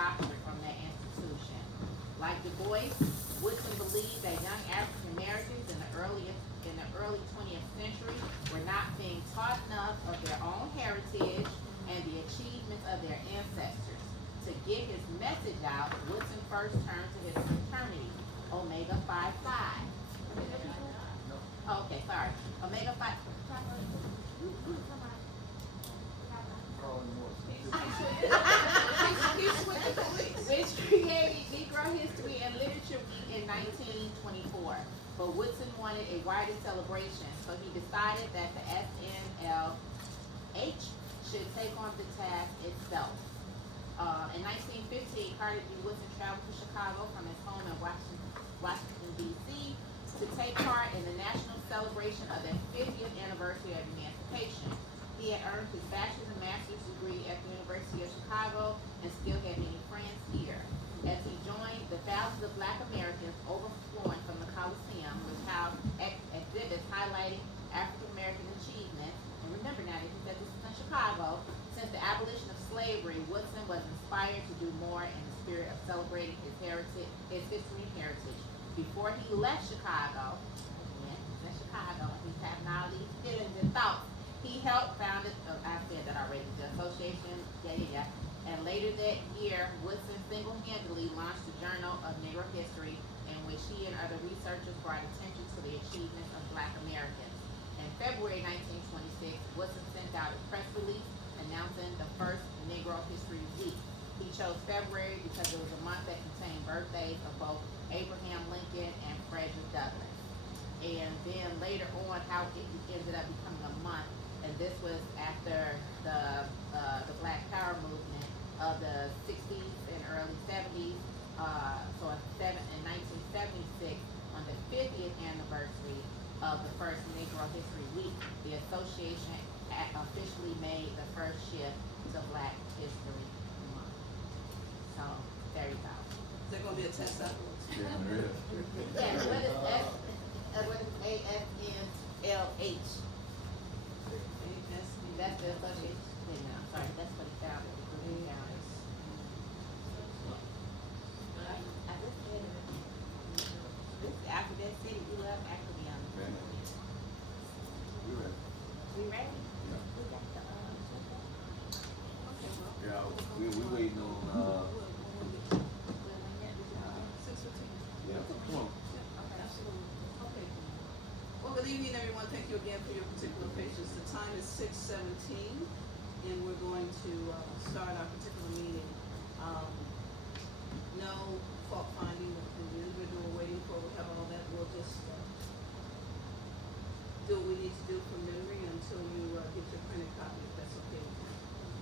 doctorate from that institution. Like Du Bois, Woodson believed that young African Americans in the early 20th century were not being taught enough of their own heritage and the achievements of their ancestors. To get his message out, Woodson first turned to his fraternity, Omega Phi Phi. Okay, sorry. Omega Phi. Which created Negro History and Literature Week in 1924. But Woodson wanted a wider celebration, so he decided that the SNLH should take on the task itself. In 1915, Carter G. Woodson traveled to Chicago from his home in Washington, D.C. to take part in the national celebration of the 50th anniversary of emancipation. He had earned his bachelor's and master's degree at the University of Chicago and still had many friends here. As he joined the thousands of Black Americans overflowing from the Coliseum, which housed exhibits highlighting African American achievements, and remember now that he said this is in Chicago, since the abolition of slavery, Woodson was inspired to do more in the spirit of celebrating his heritage, his history and heritage. Before he left Chicago, he's having all these feelings and thoughts. He helped found it, I said that already, the association, and later that year, Woodson single-handedly launched the Journal of Negro History, in which he and other researchers brought attention to the achievements of Black Americans. In February 1926, Woodson sent out a press release announcing the first Negro History Week. He chose February because it was a month that contained birthdays of both Abraham Lincoln and Frederick Douglass. And then later on, how it ended up becoming a month, and this was after the Black Power movement of the 60s and early 70s. So in 1976, on the 50th anniversary of the first Negro History Week, the association officially made the first shift to Black History Month. So there you go. Is there gonna be a test afterwards? Yeah, there is. Yeah, what is ASNLH? That's the association. No, sorry, that's what he found. The group he found. I just said it. This is after that city, we love Acrobion. Man, we ready. We ready? Yeah. We got the, Okay, well. Yeah, we waiting on, 6:15. yeah, come on. Absolutely. Okay. Well, good evening, everyone. Thank you again for your particular patience. The time is 6:17, and we're going to start our particular meeting. No fault finding of the individual we're waiting for. We have all that. We'll just do what we need to do preliminary until you get your printed copy, if that's okay with you.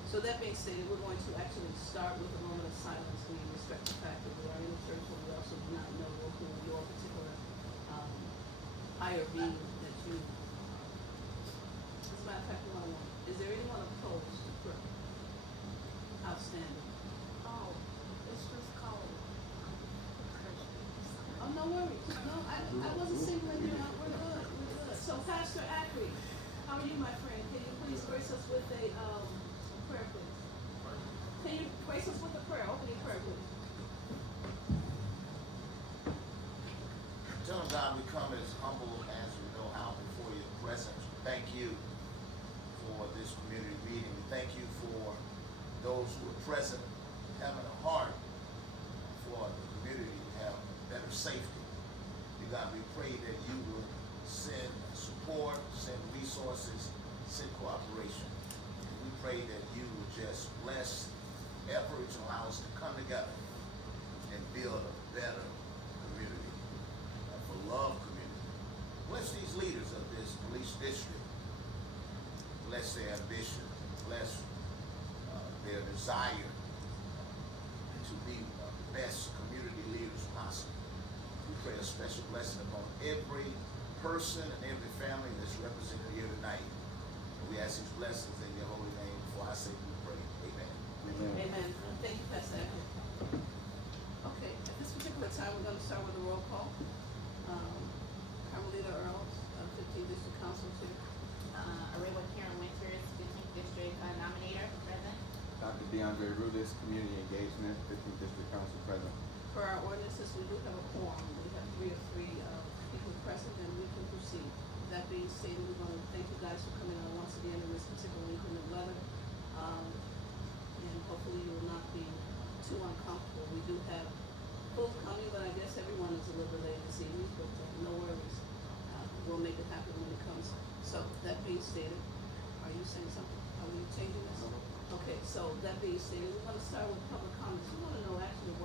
So that being stated, we're going to actually start with a moment of silence. We respect the fact that we are in the church, but we also do not know who your particular higher being that you. As a matter of fact, is there anyone opposed to prayer? Outstanding. Oh, it's just cold. Oh, no worries. No, I wasn't singling you out. We're good. We're good. So Pastor Ackley, how are you, my friend? Can you please grace us with a prayer, please? Can you grace us with a prayer? Opening prayer, please. Eternal God, we come as humble as we know how before your presence. Thank you for this community meeting. We thank you for those who are present, having a heart for the community to have better safety. Dear God, we pray that you will send support, send resources, send cooperation. And we pray that you will just bless efforts and allow us to come together and build a better community, for love community. Bless these leaders of this police district. Bless their ambition. Bless their desire to be the best community leaders possible. We pray a special blessing upon every person and every family that's represented here tonight. And we ask these blessings in your holy name. For our sake we pray. Amen. Amen. Thank you, Pastor Ackley. Okay, at this particular time, we're going to start with a roll call. Carmelita Earls, 15th District Council Chair. Array Karen Winters, 15th District Nominator, present. Dr. DeAndre Rudis, Community Engagement, 15th District Council President. Per our ordinances, we do have a quorum. We have three of three people present, and we can proceed. That being stated, we want to thank you guys for coming out once again in this particular inclement weather. And hopefully you will not be too uncomfortable. We do have full coming, but I guess everyone is a little bit late this evening, but no worries. We'll make it happen when it comes. So that being stated, are you saying something? Are we changing this? Okay, so that being stated, we want to start with public comments. We want to know actually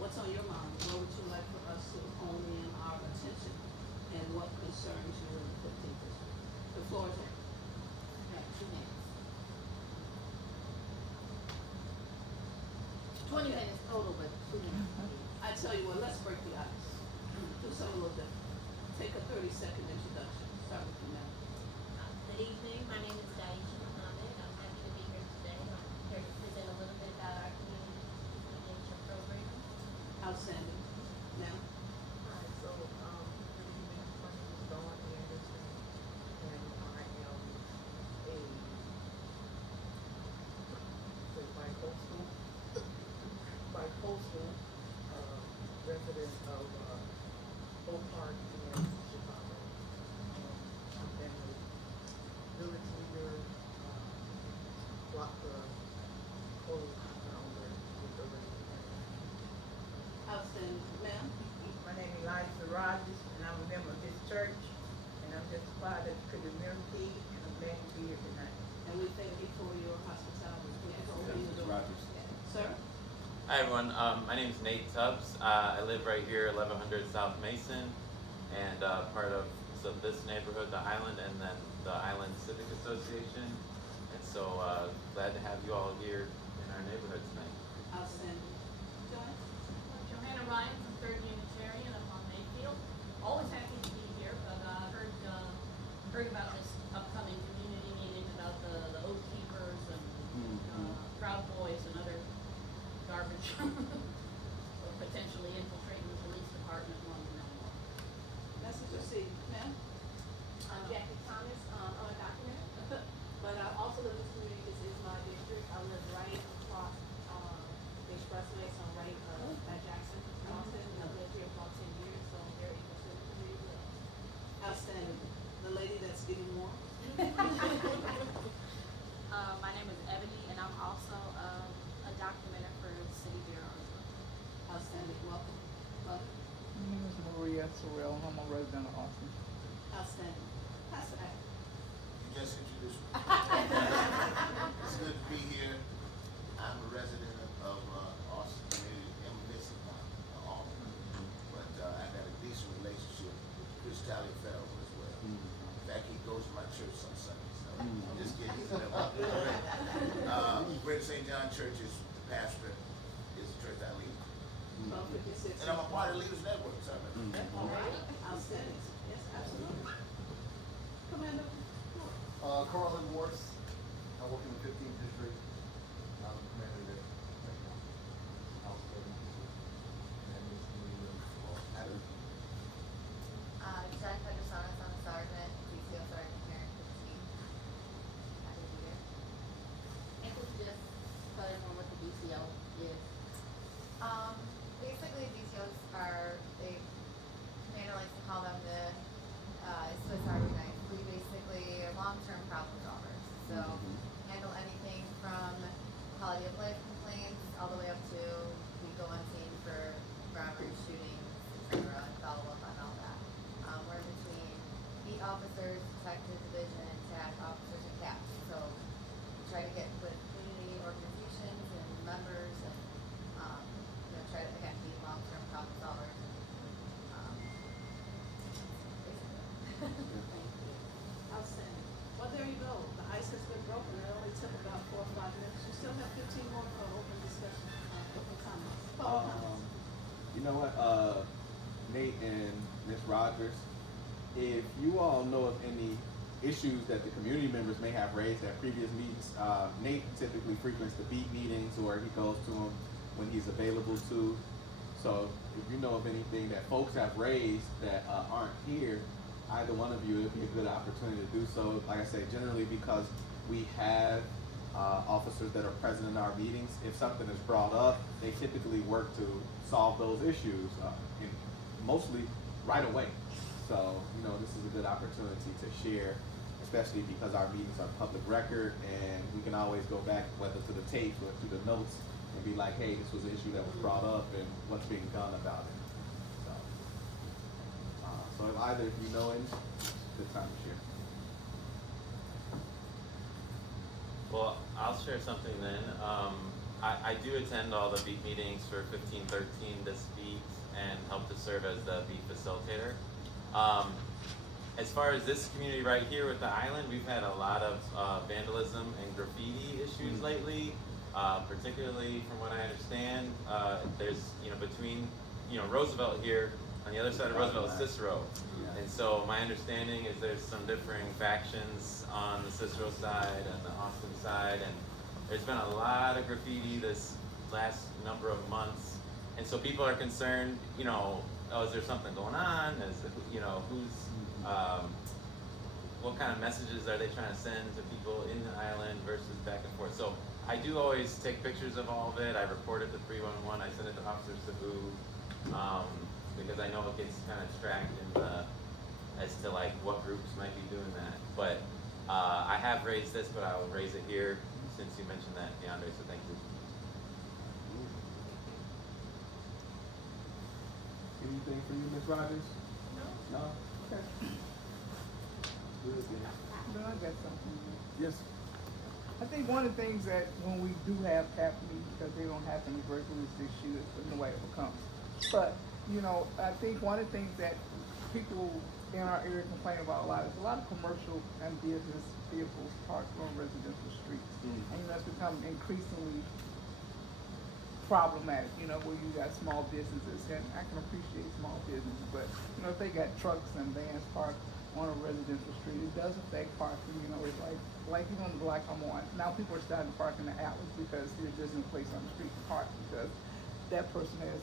what's on your mind. What would you like for us to hone in our attention, and what concerns you in the 15th district? The floor is open. Okay, 2 minutes. 20 Okay. minutes total, but 2 minutes. I tell you what, let's break the ice. Do something a little different. Take a 30-second introduction. Start with you now. Good evening, my name is Daisha Muhammad. I'm happy to be here today. I'm here to present a little bit about our community engagement program. Outstanding. Now, Hi, so, good evening, my name is Dawn Anderson, and I am a, bi-coastal, resident of, Oak Park in Chicago. I've been a village leader, block, co-founder with the Urban outstanding. Ma'am? My name is Eliza Rogers, and I'm a member of this church, and I'm just glad that you could community, and I'm glad to be here tonight. And we thank you for your hospitality. Thank you for opening the Ms. door. Rogers. Sir? Hi everyone, my name is Nate Tubbs. I live right here, 1100 South Mason, and part of this neighborhood, the Island, and then the Island Civic Association. And so glad to have you all here in our neighborhood tonight. Outstanding. Joyce? Johanna Ryan from Third Unitarian up on Mayfield. Always happy to be here, but heard about this upcoming community meeting about the Oath Keepers and Proud Boys and other garbage or potentially infiltrating the police department. Wanted to know more. Message received. Ma'am? I'm Jackie Thomas, I'm undocumented, but I also live in this community, this is my district, I live right across, the expressway, so I'm right, by Jackson, Austin, and I've lived here for about 10 years, so I'm very interested in the community. Outstanding. The lady that's getting more? My name is Ebony, and I'm also a documenter for the City Bureau as well. Outstanding. Welcome. Mother? My name is Maria Sorrell. I'm a resident of Austin. Outstanding. Pastor Act. You just introduced me. It's good to be here. I'm a resident of Austin community, I'm missing Austin, but I got a decent relationship with Chris Taliaferro as well. In fact, he goes to my church some Sundays, so I'm just kidding. Greater St. John Church is the pastor, is the church I lead. 1256. And I'm a part of Leaders Network, so All right. Outstanding. Yes, absolutely. Commander? Carlin Morse, I work in the 15th district, I'm the commander there right now. House President, and this community Adam. Jen Petrosanis, I'm a sergeant, DCO sergeant here in 15. Happy to be here. And could you just tell everyone what the BCO is? Basically DCOs are, Commander likes to call them the, Swiss Army knife. We basically are long-term problem solvers. So handle anything from quality of life complaints all the way up to we go on scene for robberies, shootings, etc. and follow up on all that. We're in between beat officers, detective division, and task officers and CAPs. So we try to get with community organizations and members and try to again be long-term problem solvers. Basically. Outstanding. Well, there you go. The ice has been broken. It only took about 4 or 5 minutes. You still have 15 more for open discussion, open comments. Public comments. You know what, Nate and Ms. Rogers, if you all know of any issues that the community members may have raised at previous meetings, Nate typically frequents the beat meetings, or he goes to them when he's available to. So if you know of anything that folks have raised that aren't here, either one of you, it'd be a good opportunity to do so. Like I said, generally because we have officers that are present in our meetings, if something is brought up, they typically work to solve those issues, mostly right away. So, you know, this is a good opportunity to share, especially because our meetings are public record, and we can always go back, whether to the tapes or to the notes, and be like, hey, this was an issue that was brought up, and what's being done about it. So if either of you know it, good time to share. Well, I'll share something then. I do attend all the beat meetings for 1513 this beat and help to serve as the beat facilitator. As far as this community right here with the island, we've had a lot of vandalism and graffiti issues lately, particularly from what I understand. There's, between, Roosevelt here, on the other side of Roosevelt is Cicero. And so my understanding is there's some differing factions on the Cicero side and the Austin side, and there's been a lot of graffiti this last number of months. And so people are concerned, is there something going on? What kind of messages are they trying to send to people in the island versus back and forth? So I do always take pictures of all of it. I report it to 311. I send it to Officer Sabu, because I know it gets kind of tracked as to like what groups might be doing that. But I have raised this, but I will raise it here since you mentioned that, DeAndre, so thank you. Anything for you, Ms. Rogers? No. No? Okay. Good, then. No, I got something. Yes. I think one of the things that when we do have CAP meetings, because they don't happen regularly this year, but nobody ever comes. But, I think one of the things that people in our area complain about a lot is a lot of commercial and business vehicles parked on residential streets. And that's become increasingly problematic, where you got small businesses, and I can appreciate small businesses, but, if they got trucks and vans parked on a residential street, it does affect parking, it's like even on the block I'm on, now people are starting to park in the alleys because there's just no place on the street to park, because that person has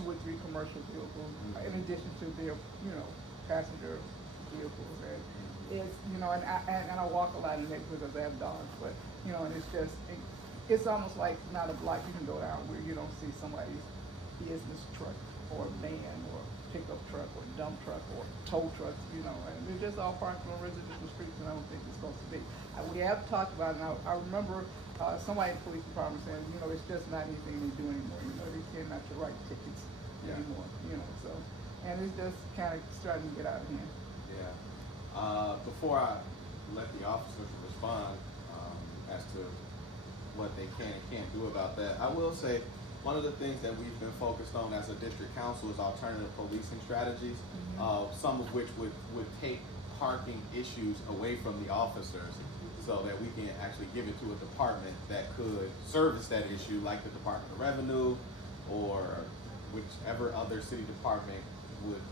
2 or 3 commercial vehicles, in addition to their, passenger vehicles, and it's, and I walk a lot in the neighborhood because I have dogs, but, and it's just, it's almost like not a block you can go down where you don't see somebody's business truck or van or pickup truck or dump truck or tow trucks, and they're just all parked on residential streets, and I don't think it's supposed to be. We have talked about it, and I remember somebody in the police department saying, it's just not anything they do anymore, they tend not to write tickets anymore, so, and it's just kind of starting to get out of hand. Yeah. Before I let the officers respond as to what they can and can't do about that, I will say one of the things that we've been focused on as a district council is alternative policing strategies, some of which would take parking issues away from the officers so that we can actually give it to a department that could service that issue, like the Department of Revenue or whichever other city department would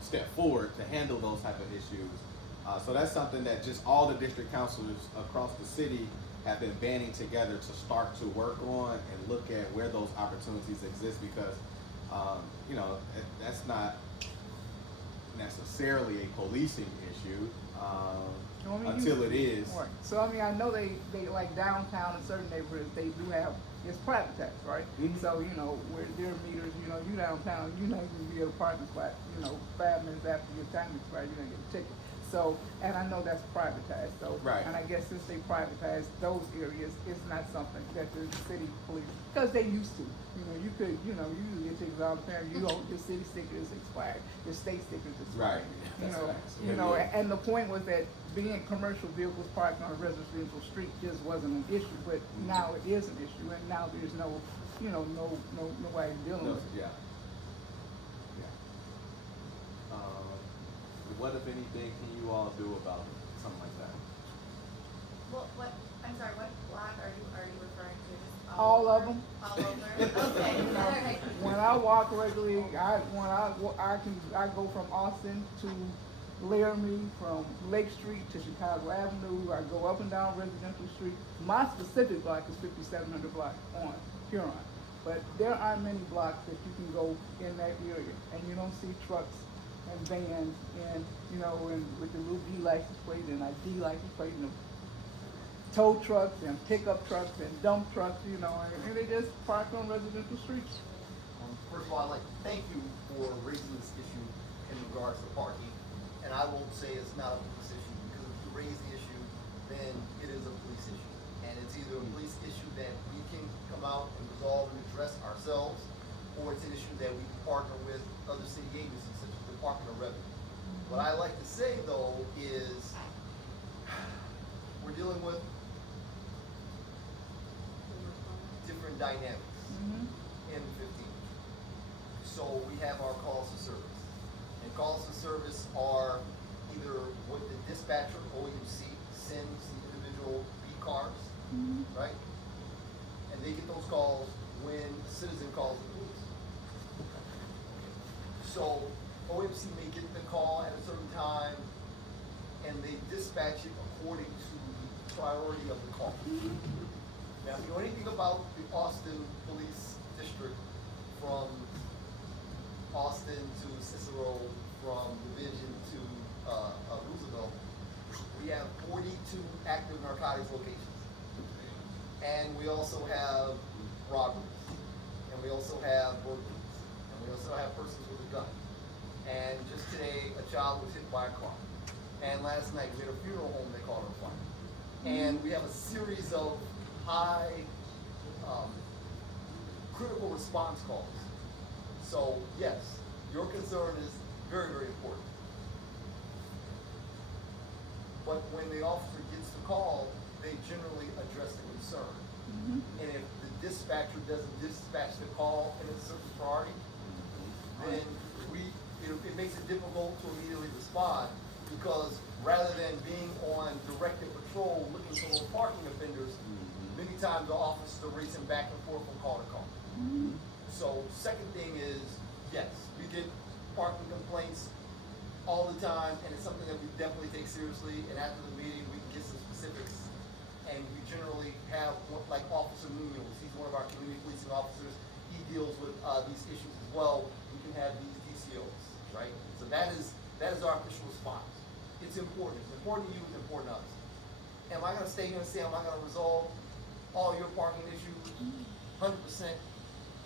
step forward to handle those type of issues. So that's something that just all the district councilors across the city have been banding together to start to work on and look at where those opportunities exist, because that's not necessarily a policing issue until it is. Right. So I know they like downtown in certain neighborhoods they do have, it's private tax, right? So where their meters, you downtown, you're not even be at a parking spot, 5 minutes after your time expired, you're gonna get a ticket. So, and I know that's privatized, so, right. And I guess since they privatized those areas, it's not something that the city police, because they used to, you could, you usually get tickets all the time, your city sticker is expired, your state sticker is expired. Right. And the point was that being commercial vehicles parked on a residential street just wasn't an issue, but now it is an issue, and now there's no, nobody dealing with it. Yeah. What, if anything, can you all do about something like that? Well, I'm sorry, what block are you referring to? Just All of them. All over? Okay, all right. When I walk regularly, I go from Austin to Laramie, from Lake Street to Chicago Avenue. I go up and down residential street. My specific block is 5700 block on Huron. But there aren't many blocks that you can go in that area, and you don't see trucks and vans and, and with the little B license plate and ID license plate and the tow trucks and pickup trucks and dump trucks, you know, and they just park on residential streets. First of all, I'd like to thank you for raising this issue in regards to parking. And I won't say it's not a police issue, because if you raise the issue, then it is a police issue. And it's either a police issue that we can come out and resolve and address ourselves, or it's an issue that we partner with other city agencies such as the Department of Revenue. What I like to say though is, we're dealing with different dynamics in the 15. So we have our calls to service. And calls to service are either what the dispatcher, OUC, sends the individual beat cars, right? And they get those calls when a citizen calls the police. So OMC may get the call at a certain time, and they dispatch it according to the priority of the call. Now, if you know anything about the Austin Police District, from Austin to Cicero, from Division to Roosevelt, we have 42 active narcotics locations. And we also have robberies, and we also have burglaries, and we also have persons with a gun. And just today, a child was hit by a car. And last night, we had a funeral home they caught on fire. And we have a series of high critical response calls. So yes, your concern is very, very important. But when the officer gets the call, they generally address the concern. And if the dispatcher doesn't dispatch the call in a certain priority, then it makes it difficult to immediately respond, because rather than being on directed patrol looking for those parking offenders, many times the officers are racing back and forth from call to call. So second thing is, yes, we get parking complaints all the time, and it's something that we definitely take seriously, and after the meeting, we can get some specifics. And we generally have, like Officer Munoz, he's one of our community policing officers, he deals with these issues as well. We can have these DCOs, right? So that is our official response. It's important to you, it's important to us. Am I gonna stay here and say, am I gonna resolve all your parking issues? 100%.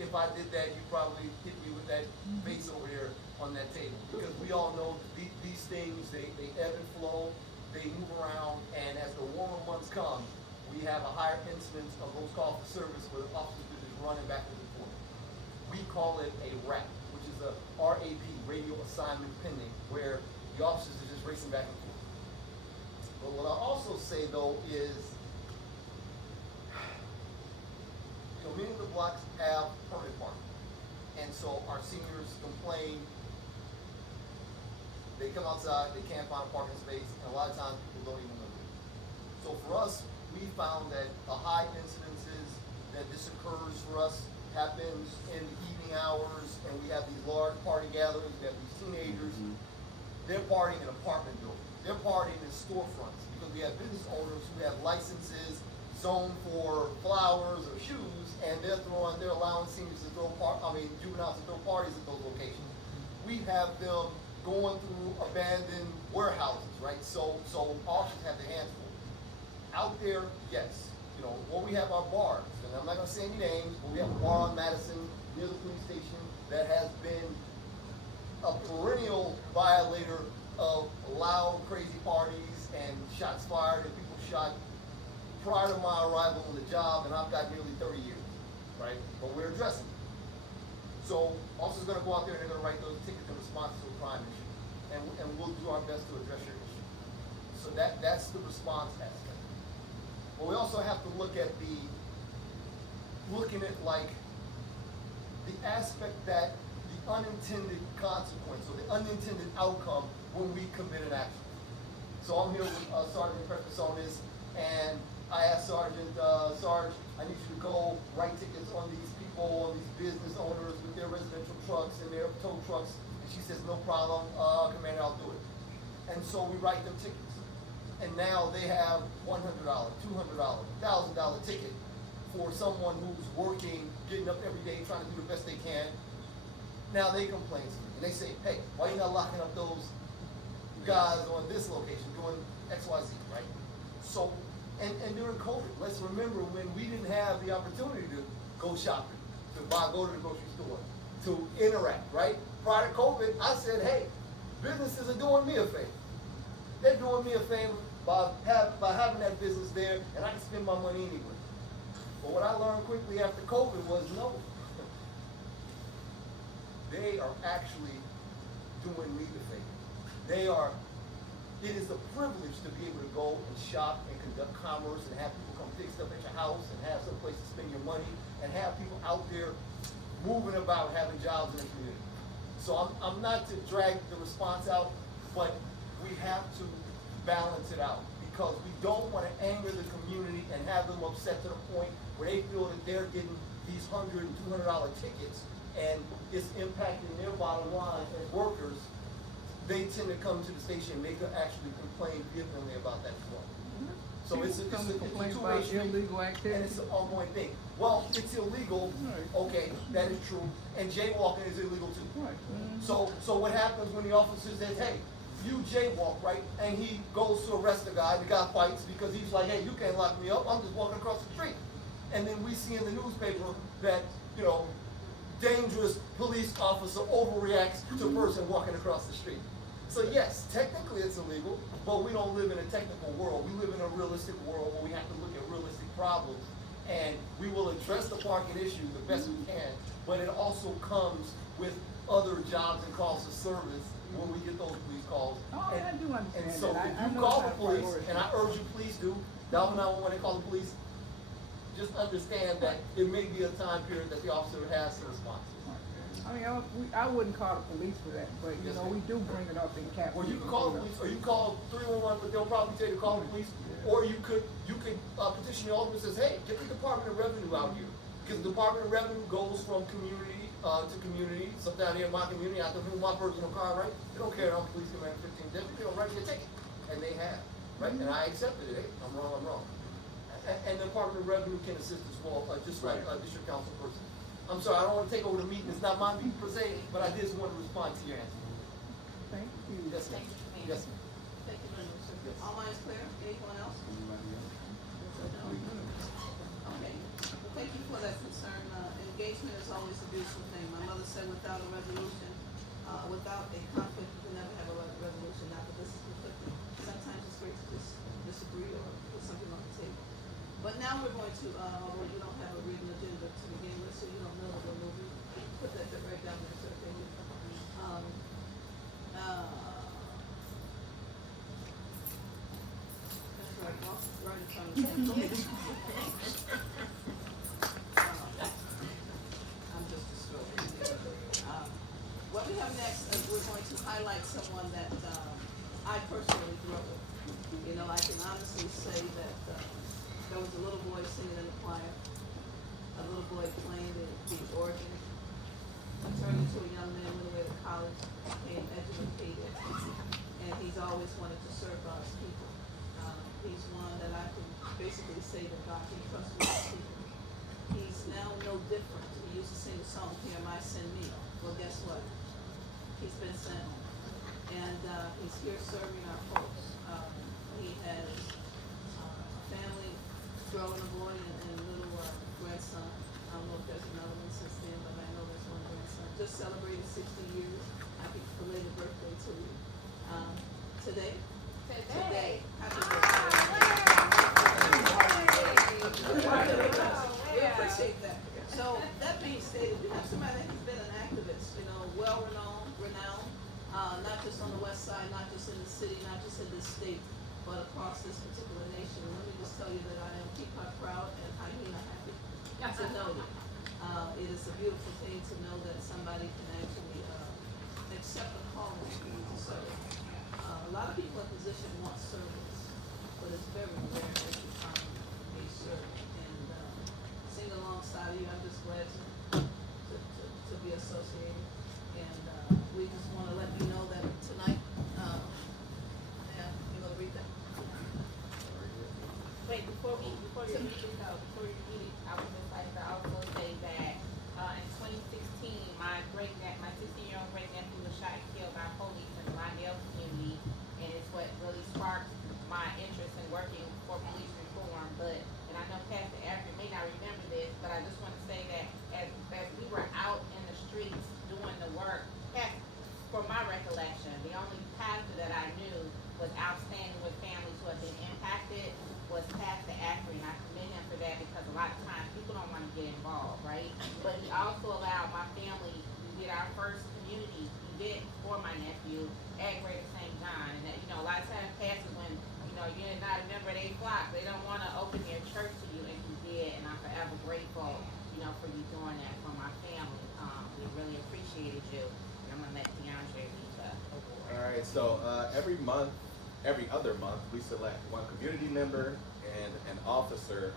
If I did that, you'd probably hit me with that vase over here on that table. Because we all know these things, they ebb and flow, they move around, and as the warmer months come, we have a higher incidence of those calls for service where the officers are just running back and forth. We call it a RAP, which is a RAP, radio assignment pending, where the officers are just racing back and forth. But what I also say though is, many of the blocks have permanent parking. And so our seniors complain, they come outside, they can't find a parking space, and a lot of times people don't even know it. So for us, we found that the high incidences that this occurs for us happens in the evening hours, and we have these large party gatherings, we have these teenagers, they're partying in apartment buildings, they're partying in storefronts, because we have business owners who have licenses zoned for flowers or shoes, and they're allowing seniors to juveniles to throw parties at those locations. We have them going through abandoned warehouses, right? So officers have their hands full. Out there, yes, where we have our bars, and I'm not gonna say any names, but we have a bar on Madison near the police station that has been a perennial violator of loud, crazy parties and shots fired and people shot prior to my arrival on the job, and I've got nearly 30 years, right? But we're addressing it. So officers are gonna go out there and they're gonna write those tickets in response to a crime issue. And we'll do our best to address your issue. So that's the response aspect. But we also have to look at like the aspect that the unintended consequence or the unintended outcome when we commit an action. So I'm here with Sergeant Petrosonis, and I asked Sergeant, Sarge, I need you to go write tickets on these people, on these business owners with their residential trucks and their tow trucks. And she says, no problem, Commander, I'll do it. And so we write them tickets. And now they have $100, $200, $1,000 ticket for someone who's working, getting up every day, trying to do the best they can. Now they complain to me, and they say, hey, why are you not locking up those guys on this location doing X, Y, Z, right? So And during COVID, let's remember when we didn't have the opportunity to go shopping, go to the grocery store, to interact, right? Prior to COVID, I said, hey, businesses are doing me a favor. They're doing me a favor by having that business there, and I can spend my money anywhere. But what I learned quickly after COVID was no. They are actually doing me the favor. It is a privilege to be able to go and shop and conduct commerce and have people come fix stuff at your house and have some place to spend your money and have people out there moving about having jobs in the community. So I'm not to drag the response out, but we have to balance it out because we don't want to anger the community and have them upset to the point where they feel that they're getting these $100 and $200 tickets and it's impacting their bottom line as workers. They tend to come to the station and they could actually complain vehemently about that as well. So it's a two-way street, illegal activity. and it's an ongoing thing. Well, it's illegal, okay, that is true, and jaywalking is illegal too. Right. So what happens when the officer says, hey, you jaywalk, right? And he goes to arrest the guy fights because he's like, hey, you can't lock me up, I'm just walking across the street. And then we see in the newspaper that, dangerous police officer overreacts to a person walking across the street. So yes, technically it's illegal, but we don't live in a technical world. We live in a realistic world where we have to look at realistic problems. And we will address the parking issue the best we can, but it also comes with other jobs and calls of service when we get those police calls. Oh, I do understand And so that. if I you know call how the to police, prioritize. and I urge you, please do, dial 911 when they call the police, just understand that it may be a time period that the officer has to respond to. I mean, I wouldn't call the police for that, but Yes, we do bring it up in capture. Or you can call the police, or you call 311, but they'll probably tell you to call the police. Or you could petition the alderman and says, hey, get the Department of Revenue out here. Because the Department of Revenue goes from community to community. Sometimes here in my community, I have to move my personal car, right? They don't care if I'm police command 15 deputy, they don't write me a ticket. And they have, right? And I accepted it. Hey, I'm wrong. And the Department of Revenue can assist as well, just like a district council person. I'm sorry, I don't want to take over the meeting. It's not my meeting per se, but I just want to respond to your answer. Thank you. Yes, ma'am. Thank you, Yes, ma'am. Thank you very much, sir. All minds clear? Anyone else? Okay. Well, thank you for that concern. Engagement is always a beautiful thing. My mother said without a resolution, without a conflict, you can never have a resolution. Not that this is conflicting. Sometimes it's great to just disagree or put something on the table. But now we're going to, although we don't have a written agenda to begin with, so you don't know that we're moving, put that right down there, sir. Thank you. That's right, well, right in front of me. Go ahead. I'm just a stroke. What we have next is we're going to highlight someone that I personally grew up with. I can honestly say that there was a little boy singing in the choir, a little boy playing the organ, turned into a young man, went away to college, became educated, and he's always wanted to serve God's people. He's one that I can basically say that God can trust with his people. He's now no different. He used to sing a song, "Here Am I, Send Me." Well, guess what? He's been sent, and he's here serving our folks. He has a family, growing a boy and little grandson. I don't know if there's another one since then, but I know there's one grandson. Just celebrated 60 years. Happy belated birthday to you. Today. Happy birthday. We appreciate that. So that being stated, we have somebody that's been an activist, renowned, not just on the west side, not just in the city, not just in this state, but across this particular nation. Let me just tell you that I am Peacock proud and hyena happy to know you. It is a beautiful thing to know that somebody can actually accept a calling to serve. A lot of people in position want service, but it's very rare that you find a servant. And sing alongside of you, I'm just glad to be associated. And we just want to let you know that tonight, you want to read that? Wait, before you read it, I would just like to also say that in 2016, my 16-year-old great nephew was shot and killed by police in the Lindale community, and it's what really sparked my interest in working for police reform. forever grateful, you know, for you doing that for my family. We really appreciated you. And I'm gonna let DeAndre read the award. All right, so every other month, we select one community member and an officer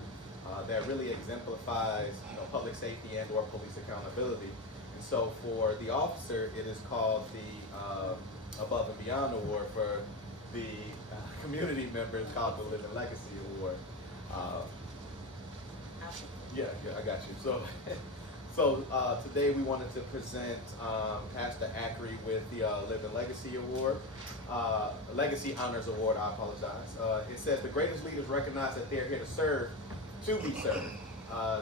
that really exemplifies, you know, public safety and or police accountability. And so for the officer, it is called the Above and Beyond Award. For the community member, it's called the Living Legacy Award. Yeah, I got you. So today we wanted to present Pastor Ackery with the Living Legacy Award, Legacy Honors Award, I apologize. It says the greatest leaders recognize that they're here to serve, to be served.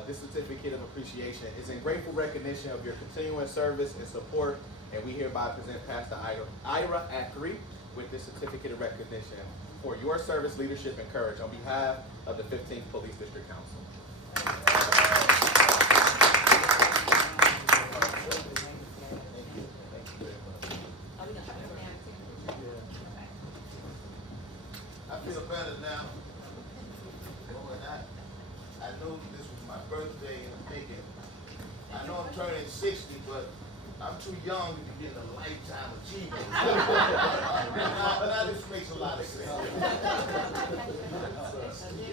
This certificate of appreciation is in grateful recognition of your continuing service and support, and we hereby present Pastor Ira Ackery with this certificate of recognition for your service, leadership, and courage on behalf of the 15th Police District Council. I feel better now. Knowing I know this was my birthday and I'm thinking, I know I'm turning 60, but I'm too young to be getting a lifetime achievement. now this makes a lot of sense.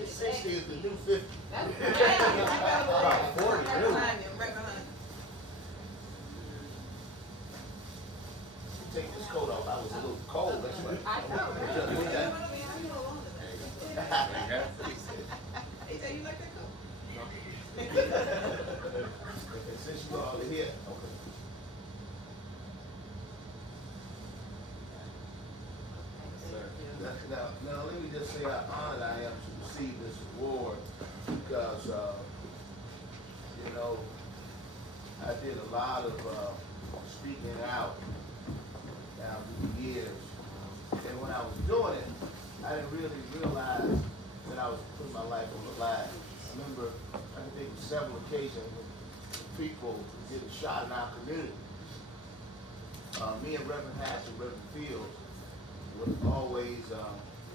60 is the new 50. About 40, really. Take this coat off. I was a little cold. That's right. I know, right? He said you like that coat? Since you all are here, okay. Now, let me just say how honored I am to receive this award because, you know, I did a lot of speaking out down through the years. And when I was doing it, I didn't really realize that I was putting my life on the line. I remember, I can think of several occasions when people get a shot in our community. Me and Reverend Hatch and Reverend Fields would always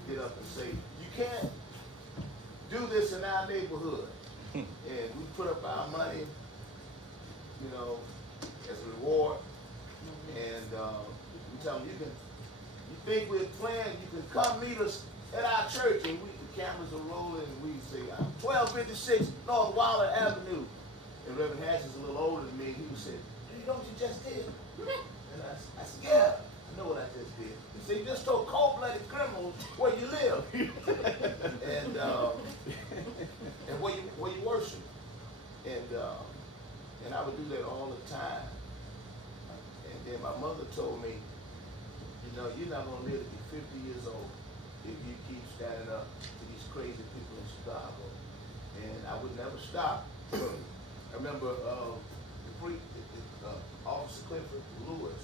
get up and say, you can't do this in our neighborhood. And we put up our money, you know, as a reward. And we tell them, you think we're playing, you can come meet us at our church. And the cameras are rolling and we say, 1256 North Waller Avenue. And Reverend Hatch is a little older than me. He would say, you know what you just did? And I said, yeah, I know what I just did. He said, you just told cold-blooded criminals where you live. and where you worship. And I would do that all the time. And then my mother told me, you know, you're not going to live to be 50 years old if you keep standing up to these crazy people in Chicago. And I would never stop. I remember Officer Clifford Lewis.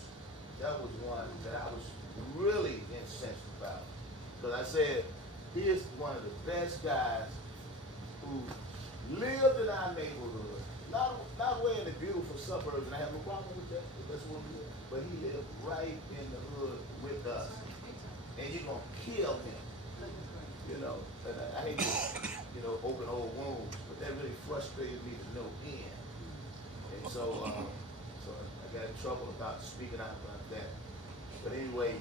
That was one that I was really incensed about. Because I said, he is one of the best guys who lived in our neighborhood. Not way in the beautiful suburbs, and I have no problem with that, if that's what we live. But he lived right in the hood with us. And you're going to kill him. You know, and I hate to, you know, open old wounds, but that really frustrated me to no end. And so I got in trouble about speaking out about that. But anyway,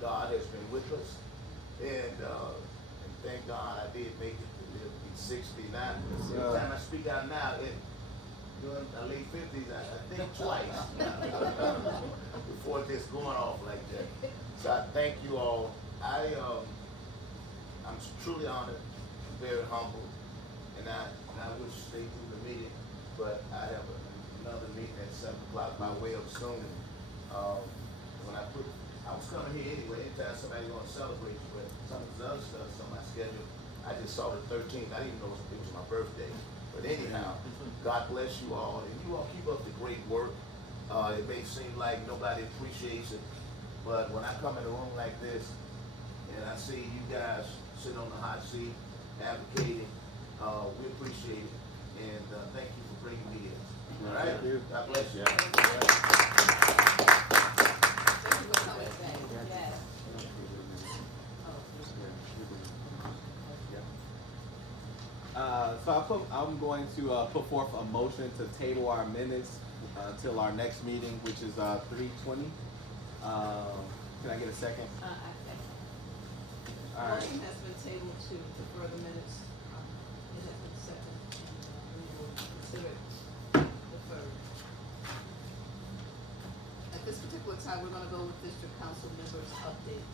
God has been with us. And thank God I did make it to live to be 69. Every time I speak out now, during the late 50s, I think twice before just going off like that. So I thank you all. I'm truly honored, very humble, and I wish to stay through the meeting, but I have another meeting at 7 o'clock by way of Zoom. I was coming here anyway, anytime somebody's going to celebrate you, but some of the other stuff's on my schedule. I just saw the 13th. I didn't even know it was my birthday. But anyhow, God bless you all, and you all keep up the great work. It may seem like nobody appreciates it, but when I come in a room like this, and I see you guys sitting on the hot seat, advocating, we appreciate it, and thank you for bringing me in. All right? God bless you. I'm going to put forth a motion to table our minutes until our next meeting, which is 3/20. Can I get a second? I second. All right. Motion has been tabled to defer the minutes. It has been seconded, and we will consider it deferred. At this particular time, we're gonna go with district council members' update.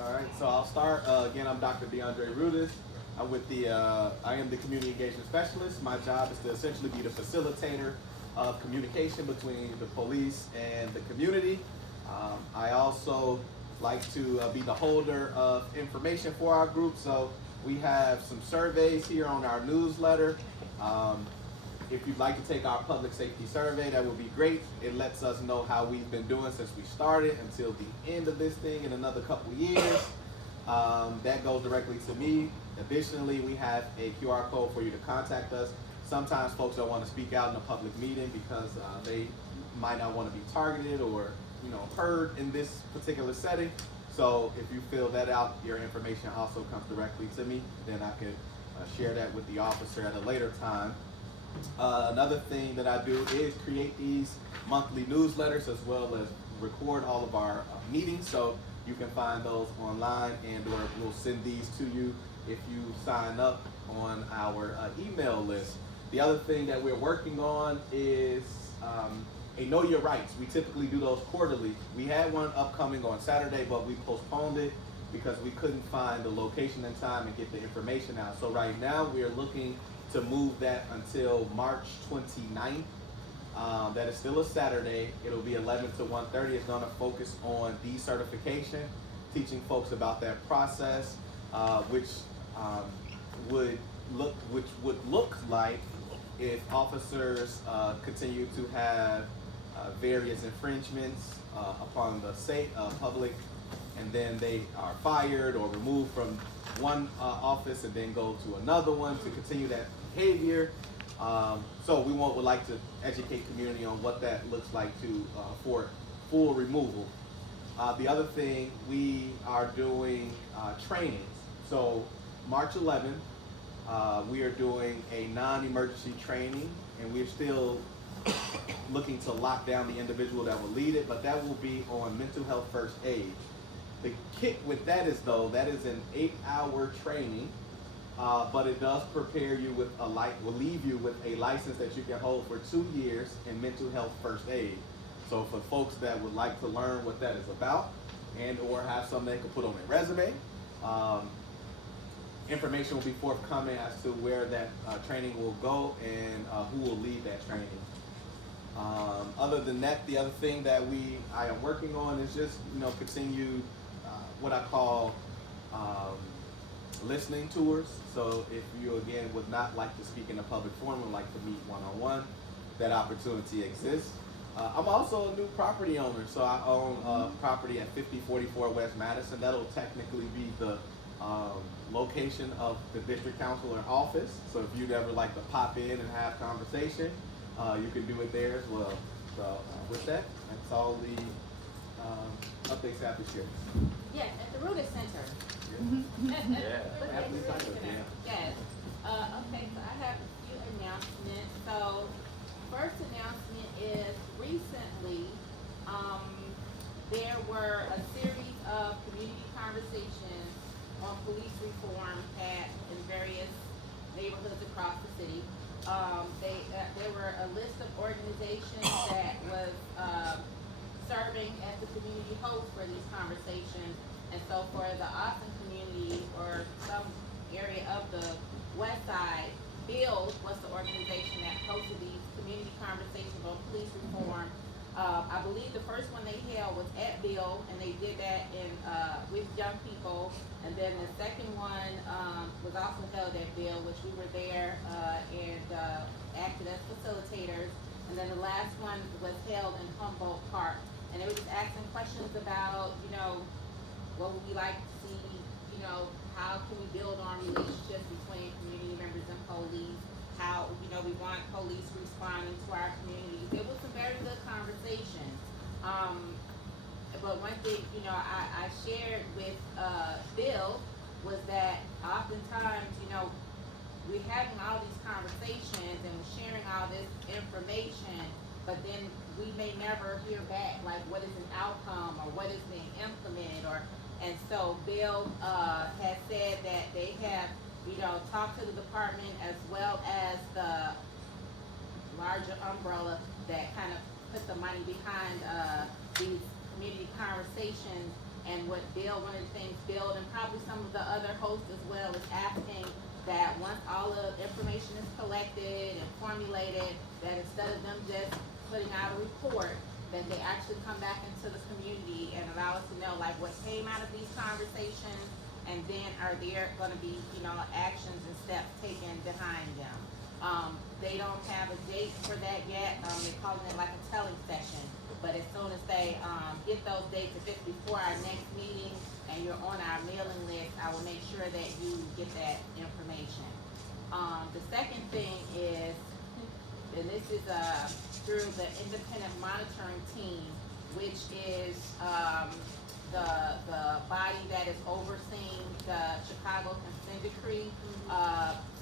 All right, so I'll start. Again, I'm Dr. DeAndre Rudis. I'm with I am the community engagement specialist. My job is to essentially be the facilitator of communication between the police and the community. I also like to be the holder of information for our group. So we have some surveys here on our newsletter. If you'd like to take our public safety survey, that would be great. It lets us know how we've been doing since we started until the end of this thing in another couple years. That goes directly to me. Additionally, we have a QR code for you to contact us. Sometimes folks don't want to speak out in a public meeting because they might not want to be targeted or heard in this particular setting. So if you fill that out, your information also comes directly to me. Then I can share that with the officer at a later time. Another thing that I do is create these monthly newsletters as well as record all of our meetings. So you can find those online, and or we'll send these to you if you sign up on our email list. The other thing that we're working on is a Know Your Rights. We typically do those quarterly. We had one upcoming on Saturday, but we postponed it because we couldn't find the location and time and get the information out. So right now we're looking to move that until March 29th. That is still a Saturday. It'll be 11 to 1:30. It's going to focus on decertification, teaching folks about that process, which would look like if officers continue to have various infringements upon the public, and then they are fired or removed from one office and then go to another one to continue that behavior. So we would like to educate community on what that looks like for full removal. The other thing, we are doing trainings. So March 11th, we are doing a non-emergency training, and we're still looking to lock down the individual that will lead it, but that will be on mental health first aid. The kick with that is, though, that is an 8-hour training, but it does prepare you with will leave you with a license that you can hold for 2 years in mental health first aid. So for folks that would like to learn what that is about and or have something they can put on their resume, information will be forthcoming as to where that training will go and who will lead that training. Other than that, the other thing that I am working on is just continue what I call listening tours. So if you again would not like to speak in a public forum and like to meet one-on-one, that opportunity exists. I'm also a new property owner, so I own property at 5044 West Madison. That'll technically be the location of the district councilor office. So if you'd ever like to pop in and have conversation, you can do it there as well. So with that, that's all the updates I have to share. Yes, at the Rudis Center. Yeah. Look at the Rudis Center. Yes. Okay, so I have a few announcements. So first announcement is recently there were a series of community conversations on police reform in various neighborhoods across the city. There were a list of organizations that was serving as the community host for these conversations. And so for the Austin community or some area of the west side, BUILD was the organization that hosted these community conversations on police reform. I believe the first one they held was at BUILD, and they did that with young people. And then the second one was also held at BUILD, which we were there and acted as facilitators. And then the last one was held in Humboldt Park. And they were just asking questions about, what would we like to see, how can we build on relationships between community members and police, how, we want police responding to our communities. It was some very good conversations. But one thing, I shared with Bill was that oftentimes, you know, we're having all these conversations and we're sharing all this information, but then we may never hear back, like what is an outcome or what is being implemented, and so Bill, has said that they have, you know, talked to the department as well as the larger umbrella that kind of put the money behind, these community conversations. And what Bill, one of the things Bill and probably some of the other hosts as well is asking that once all the information is collected and formulated, that instead of them just putting out a report, that they actually come back into the community and allow us to know like what came out of these conversations, and then are there gonna be, you know, actions and steps taken behind them. They don't have a date for that yet. They're calling it like a telling session. But as soon as they get those dates, if it's before our next meeting and you're on our mailing list, I will make sure that you get that information. The second thing is, and this is through the independent monitoring team, which is the body that is overseeing the Chicago consent decree.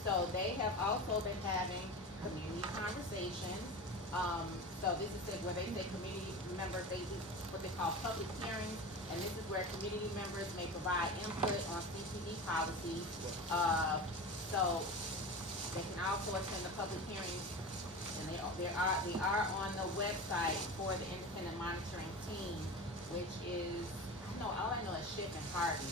So they have also been having community conversations. So this is where they say community members, they do what they call public hearings, and this is where community members may provide input on CCD policies. So they can also attend the public hearings, and they are on the website for the independent monitoring team, which is, all I know is Schiff and Harvey,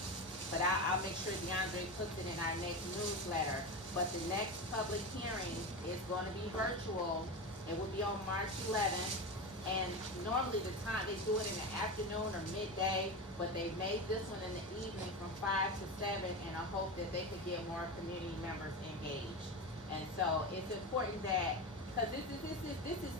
but I'll make sure DeAndre puts it in our next newsletter. But the next public hearing is going to be virtual. It will be on March 11th, and normally the time, they do it in the afternoon or midday, but they made this one in the evening from 5 to 7 in a hope that they could get more community members engaged. And so it's important that, because this is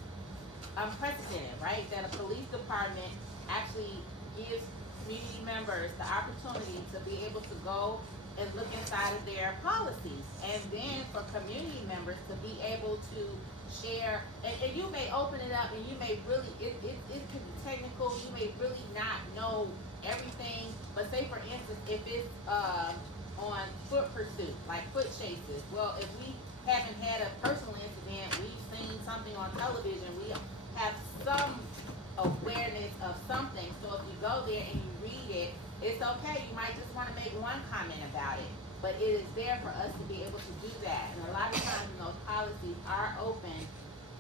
unprecedented, right? That a police department actually gives community members the opportunity to be able to go and look inside of their policies, and then for community members to be able to share, and you may open it up and you may really, it could be technical, you may really not know everything, but say for instance, if it's on foot pursuit, like foot chases, well, if we haven't had a personal incident, we've seen something on television, we have some awareness of something, so if you go there and you read it, it's okay, you might just want to make one comment about it, but it is there for us to be able to do that. And a lot of times when those policies are open,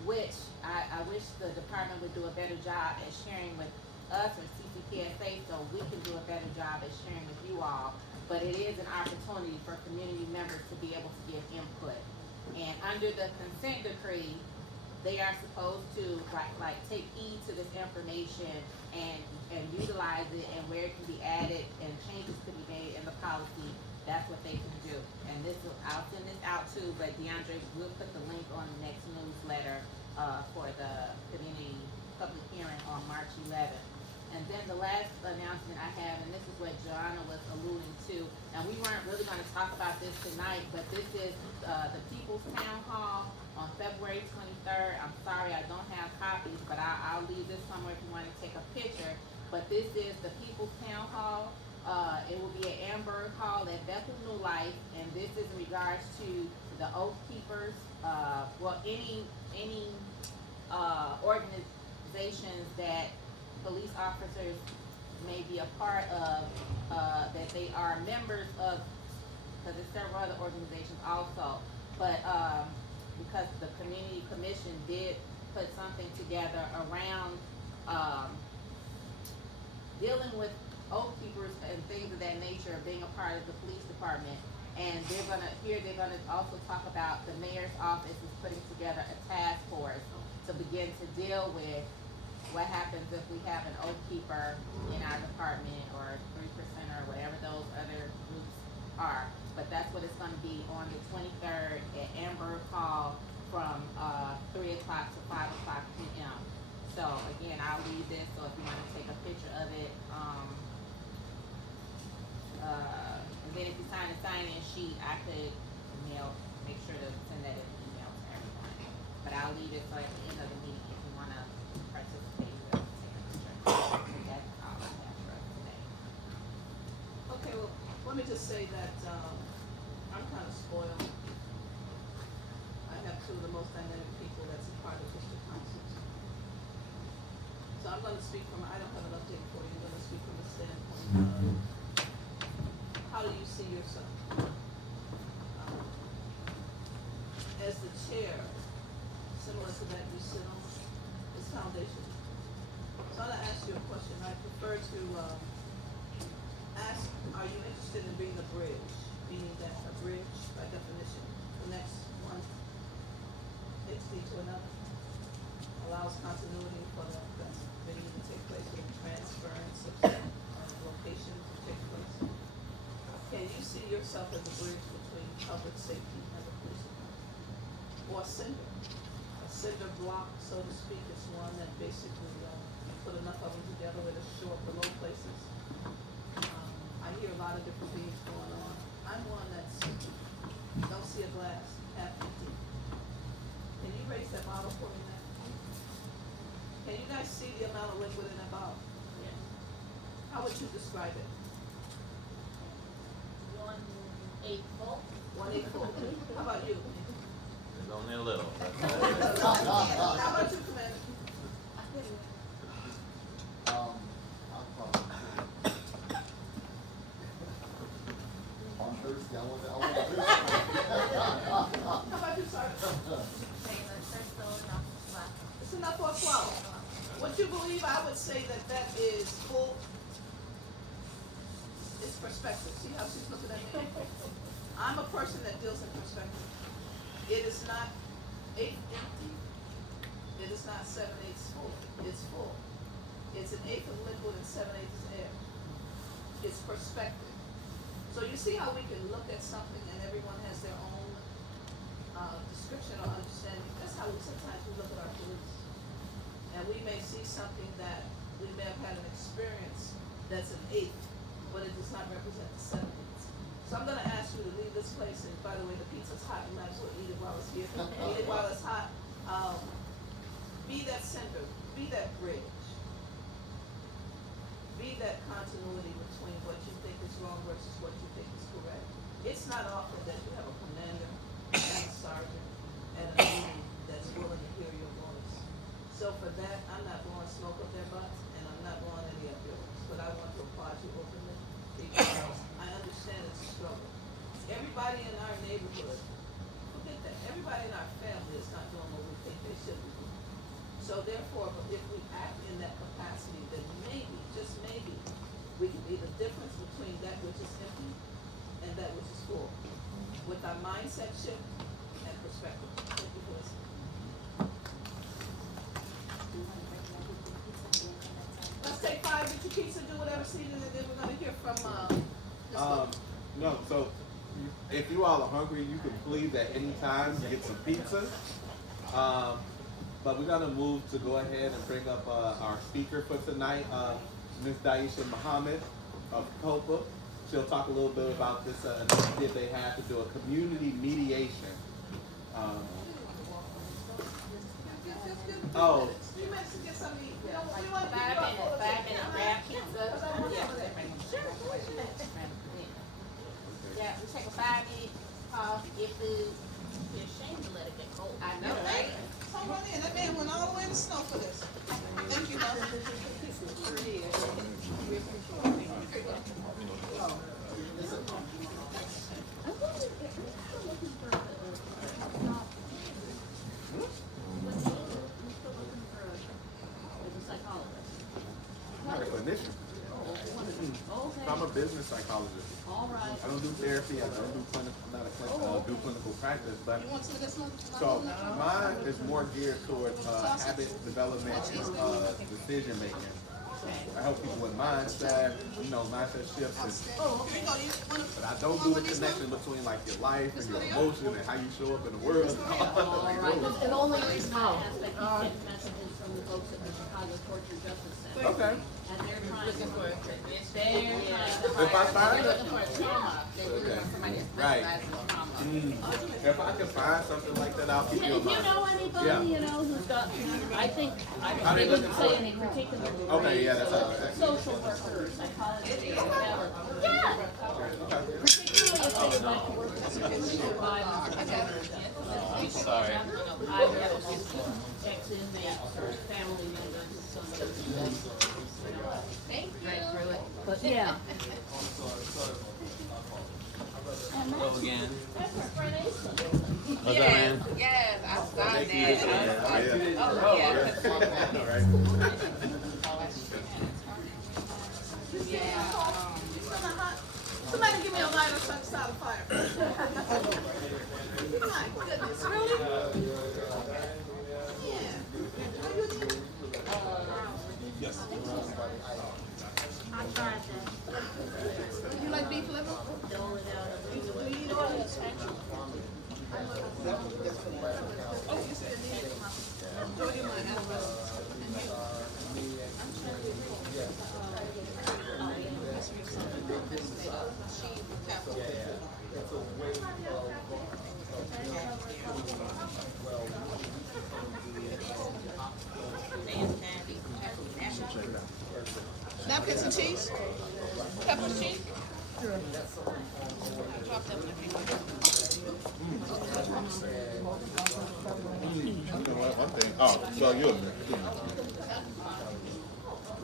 which I wish the department would do a better job at sharing with us or CCPSA, so we can do a better job at sharing with you all, but it is an opportunity for community members to be able to give input. And under the consent decree, they are supposed to like take heed to this information and utilize it, and where it can be added and changes could be made in the policy, that's what they can do. And I'll send this out too, but DeAndre will put the link on the next newsletter for the community public hearing on March 11th. And then the last announcement I have, and this is what Joanna was alluding to, and we weren't really gonna talk about this tonight, but this is the People's Town Hall on February 23rd. I'm sorry I don't have copies, but I'll leave this somewhere if you wanna take a picture. But this is the People's Town Hall. It will be at Amberg Hall at Bethel New Life, and this is in regards to the Oath Keepers, any organizations that police officers may be a part of, that they are members of, because there's several other organizations also, but because the community commission did put something together around dealing with oath keepers and things of that nature, being a part of the police department. And they're gonna also talk about the mayor's office is putting together a task force to begin to deal with what happens if we have an oath keeper in our department, or 3% or whatever those other groups are. But that's what it's gonna be on the 23rd at Amberg Hall from 3 o'clock to 5 o'clock p.m. So again, I'll leave this, so if you wanna take a picture of it, and then if you sign a sign-in sheet, I could make sure to send that in an email to everyone. But I'll leave it so at the end of the meeting, if you wanna participate, take a picture. That's all I have for us today. Okay, well, let me just say that, I'm kind of spoiled. I have two of the most dynamic people that's a part of district councils. So I'm gonna speak from, I don't have an update for you, I'm gonna speak from the standpoint of, how do you see yourself? As the chair, similar to that you sit on, is foundation. So I'm gonna ask you a question, I prefer to, ask, are you interested in being a bridge? Meaning that a bridge, by definition, connects one entity to another, allows continuity for the meeting to take place, and transference of location to take place. Can you see yourself as a bridge between public safety and the police department? Or a cinder? A cinder block, so to speak, is one that basically, you put enough of them together where they show up the low places. I hear a lot of different things going on. I'm one that's, don't see a glass half empty. Can you raise that bottle for me now? Can you guys see the amount of liquid in that bottle? Yes. How would you describe it? 1/8 full. 1/8 full. How about you? There's only a little. How about you, Commander? I'm probably, on Thursday, I want to. How about you, Sergeant? Saying that there's still enough left. It's enough for a swallow. Would you believe I would say that that is full? It's perspective. See how she's looking at me? I'm a person that deals in perspective. It is not 8 empty. It is not 7/8 full. It's full. It's 1/8 of liquid and 7/8 is air. It's perspective. So you see how we can look at something and everyone has their own description or understanding. That's how sometimes we look at our police. And we may see something that we may have had an experience that's 1/8, but it does not represent the 7/8. So I'm gonna ask you to leave this place, and by the way, the pizza's hot, you might as well eat it while it's here. Eat it while it's hot. Be that center, be that bridge. Be that continuity between what you think is wrong versus what you think is correct. It's not often that you have a commander and a sergeant and a meeting that's willing to hear your voice. So for that, I'm not blowing smoke up their butts, and I'm not blowing any up yours, but I want to applaud you openly, because I understand it's a struggle. Everybody in our neighborhood, forget that, everybody in our family is not doing what we think they should be doing. So therefore, if we act in that capacity, then maybe, just maybe, we can be the difference between that which is empty and that which is full, with our mindset shift and perspective. Thank you for listening. Let's take 5, get your pizza, do whatever's needed, and then we're gonna hear from, Ms. Lopez. No, so if you all are hungry, you can please at any time get some pizza. But we're gonna move to go ahead and bring up our speaker for tonight, Ms. Daisha Muhammad of COPA. She'll talk a little bit about this initiative they have to do a community mediation. Oh. You meant to get something to eat. We want to 5 minutes, 5 minutes, grab pizza. Yeah, we take a 5-minute pause, get food. You're ashamed to let it get cold. I know, right? Come on in. That man went all the way in the snow for this. Thank you, love. Not a clinician. I'm a business psychologist. All right. I don't do therapy. I don't do clinical, not a do clinical practice, but You want some of this one? so mine is more geared towards habit development and decision making. I help people with mindset, mindset shifts. Oh, here you go. You want to? But I don't do the connection between like your life and your emotion and how you show up in the world. All right. The only reason I asked that you get messages from the folks at the Chicago Torture Justice Center. Okay. And they're trying to. If I find They're it, looking for a trauma. They're looking for somebody that Right. specializes in trauma. If I can find something like that, I'll keep you in If you mind. know anybody, Yeah. you know, who's got, I think, Are they they wouldn't looking say for- any particular degree. Okay, yeah, that's all right. Social worker, psychology, whatever. Yeah. Particularly if they would like to work with community violence. Sorry. I have ex-inmates or family members of somebody. Thank you. Right through it. But yeah. Hello again. What's Yes, up, man? yes, I saw that. Yeah. Oh, yeah. Yeah, Somebody give me a lighter so I can start a fire. My goodness, really? Yeah. How you doing? I tried that. You like beef liver? Dole it out a little Do bit. you eat all this actually? Oh, you said it. Go get my address. Napkins and cheese? Pepper cheese? Drop them in the You know what, one thing, oh, so you're,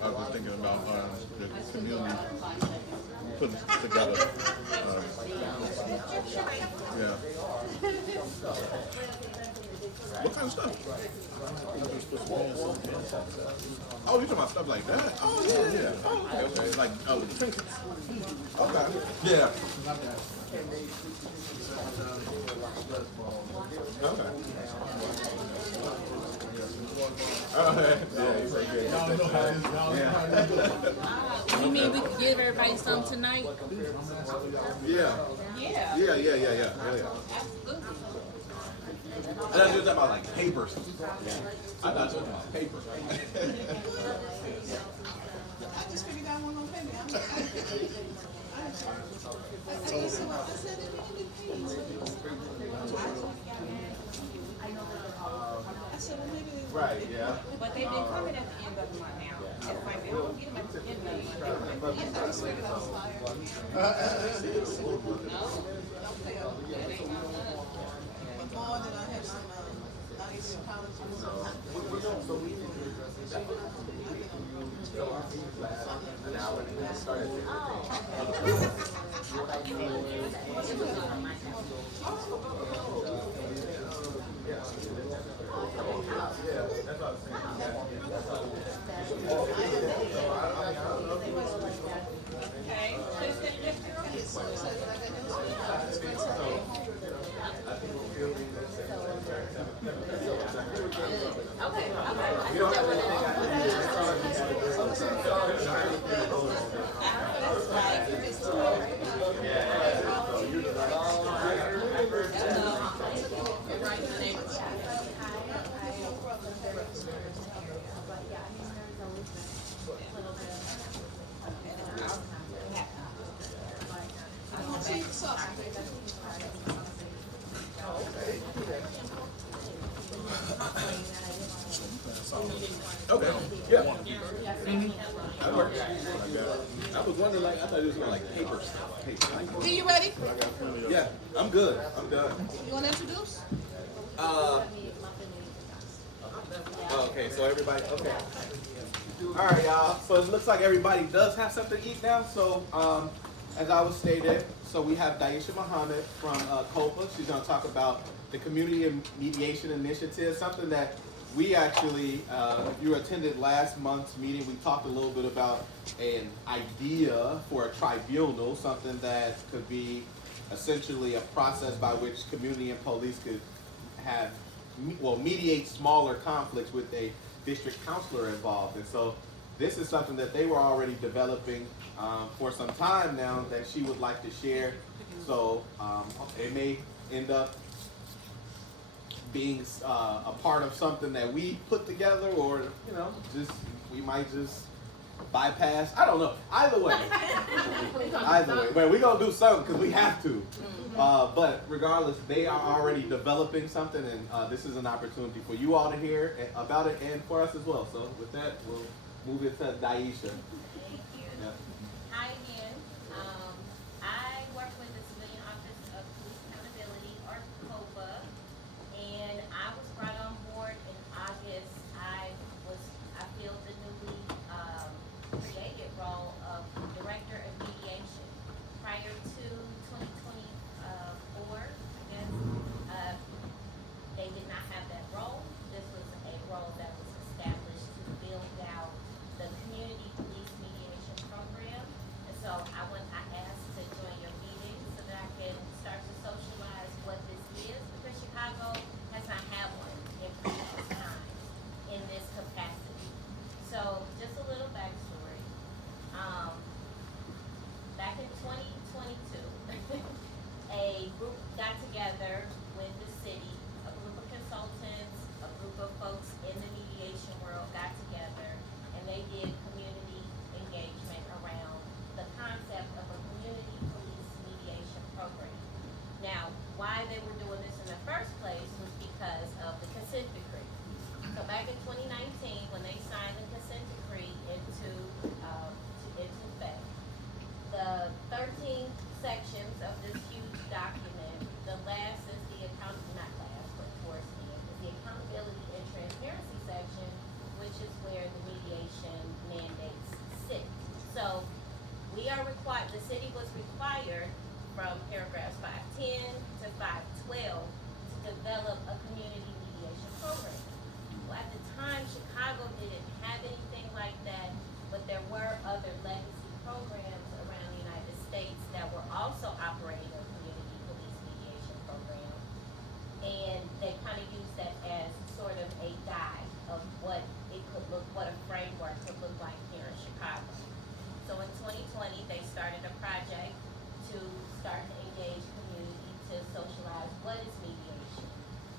I was thinking about, the community putting together, yeah. What kind of stuff? Oh, you talking about stuff like that? Oh, yeah, yeah. Oh, okay. Like, oh, trinkets. Okay. Yeah. Okay. You mean we could give everybody some tonight? Yeah. yeah, Yeah, yeah, yeah, yeah, yeah, yeah. absolutely. And I'm just talking about like papers. I thought you were talking about paper. I just figured out one gonna pay me. I said, well, I said, they didn't pay me, I said, well, maybe they. Right, yeah. But they've been coming at the end of the month now. It's like they don't get them at the end of the month. I just figured I was fired. No, don't pay them. That ain't not none. But more than I have some, nice apologies. Okay. Okay, Okay. Yeah. That works. I was wondering, like, I thought it was more like paper stuff. Paper. Are you ready? Yeah, I'm good. I'm done. You wanna introduce? Okay, so everybody, okay. All right, y'all. So it looks like everybody does have something to eat now. So, as I was stated, so we have Daisha Muhammad from COPA. She's going to talk about the Community and Mediation Initiative, something that we actually, if you attended last month's meeting, we talked a little bit about an idea for a tribunal, something that could be essentially a process by which community and police could have, well, mediate smaller conflicts with a district counselor involved. And so this is something that they were already developing for some time now that she would like to share. So it may end up being a part of something that we put together, or, you know, just we might just bypass. I don't know. Either way, but we gonna do something because we have to. But regardless, they are already developing something, and this is an opportunity for you all to hear about it and for us as well. So with that, we'll move it to Daisha. Thank you. Yeah. Hi again. I work with the Civilian Office of Police Accountability, or COPA, and I was brought on board in August. I filled the newly created role of Director of Mediation. Prior to 2024, I guess, they did not have that role. This was a role that was established to build out the community police mediation program. And so I asked to join your meeting so that I can start to socialize what this is, because Chicago has not had one in previous times in this capacity. So just a little backstory. Back in 2022, a group got together with the city, a group of consultants, a group of folks in the mediation world got together, and they did community engagement around the concept of a community police mediation program. Now, why they were doing this in the first place was because of the consent decree. So back in 2019, when they signed the consent decree into effect, the 13 sections of this huge document, the last is the accountability and transparency section, which is where the mediation mandates sit. So we are required, the city was required from paragraphs 510 to 512 to develop a community mediation program. Well, at the time, Chicago didn't have anything like that, but there were other legacy programs around the United States that were also operating a community police mediation program. And they kind of used that as sort of a guide of what it could look, what a framework could look like here in Chicago. So in 2020, they started a project to start to engage community to socialize what is mediation,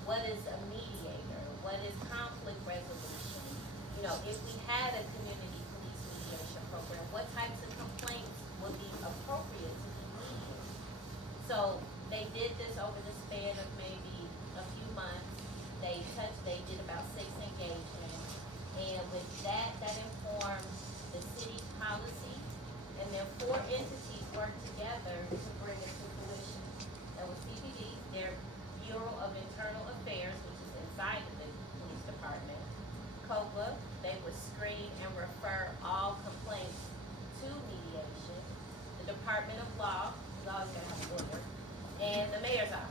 what is a mediator, what is conflict resolution. You know, if we had a community police mediation program, what types of complaints would be appropriate to be mediated? So they did this over the span of maybe a few months. They did about 6 engagements, and with that informed the city policy, and then 4 entities worked together to bring it to fruition. That was CPD, their Bureau of Internal Affairs, which is inside of the police department. COPA, they would screen and refer all complaints to mediation. The Department of Law, you always gotta have a lawyer, and the mayor's office.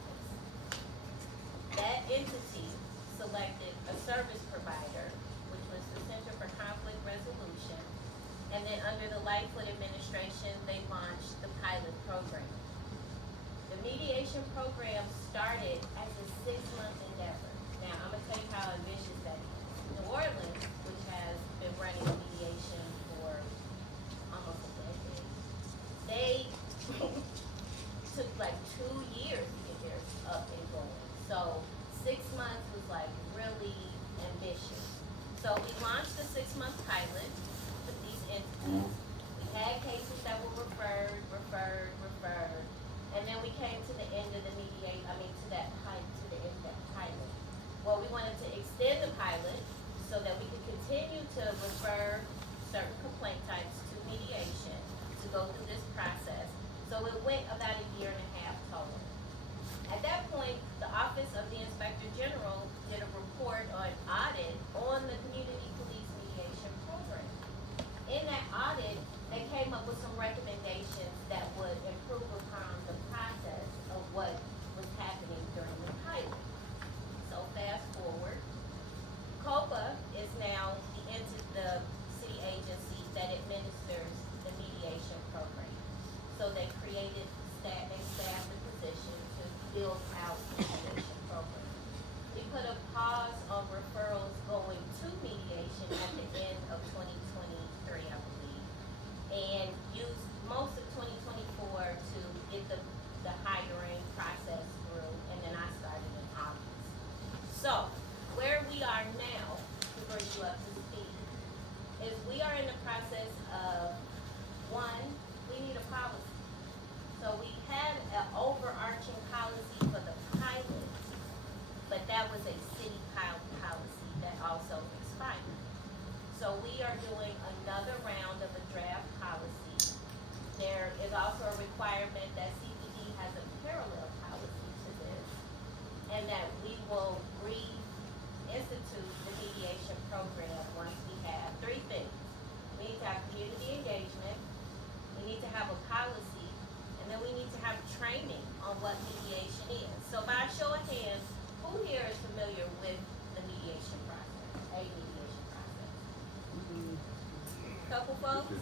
That entity selected a service provider, which was the Center for Conflict Resolution, and then under the Lightfoot administration, they launched the pilot program. The mediation program started as a 6-month endeavor. Now, I'm gonna tell you how ambitious that is. New Orleans, which has been running mediation for almost a decade, they took like 2 years to get theirs up and going. So 6 months was like really ambitious. So we launched a 6-month pilot with these entities. We had cases that were referred, and then we came to the end of the end of that pilot. Well, we wanted to extend the pilot so that we could continue to refer certain complaint types to mediation to go through this process. So it went about 1.5 years total. At that point, the Office of the Inspector General did a report on audit on the community police mediation program. In that audit, they came up with some recommendations that would improve upon the process of what was happening during the pilot. So fast forward, COPA is now the city agency that administers the mediation program. So they staffed the position to build out the mediation program. We put a pause on referrals going to mediation at the end of 2023, I believe, and used most of 2024 to get the hiring process through, and then I started in August. So, where we are now, to bring you up to speed, is we are in the process will reinstitute the mediation program once we have three things. We need to have community engagement, we need to have a policy, and then we need to have training on what mediation is. So by a show of hands, who here is familiar with the mediation process, a mediation process? Couple folks?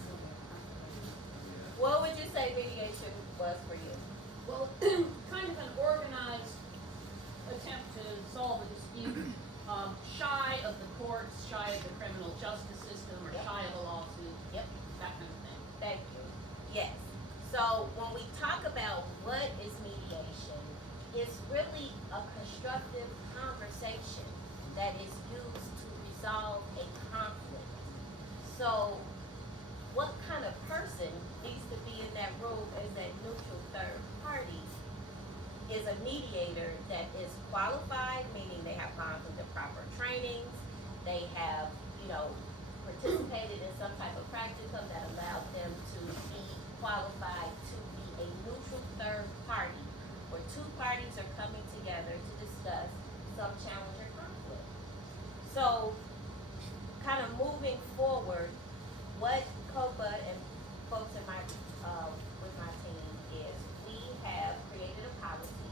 What would you say mediation was for you? Well, kind of an organized attempt to solve a dispute, shy of the courts, shy of the criminal justice system, or shy of a lawsuit. Yep. That kind of thing. Thank you. Yes. So when we talk about what is mediation, it's really a constructive conversation that is used to resolve a conflict. So what kind of person needs to be in that room as that neutral third party is a mediator that is qualified, meaning they have gone through the proper trainings, they have, participated in some type of practicum that allowed them to be qualified to be a neutral third party, where two parties are coming together to discuss some challenge or conflict. So, kind of moving forward, what COPA and folks in my, with my team is, we have created a policy,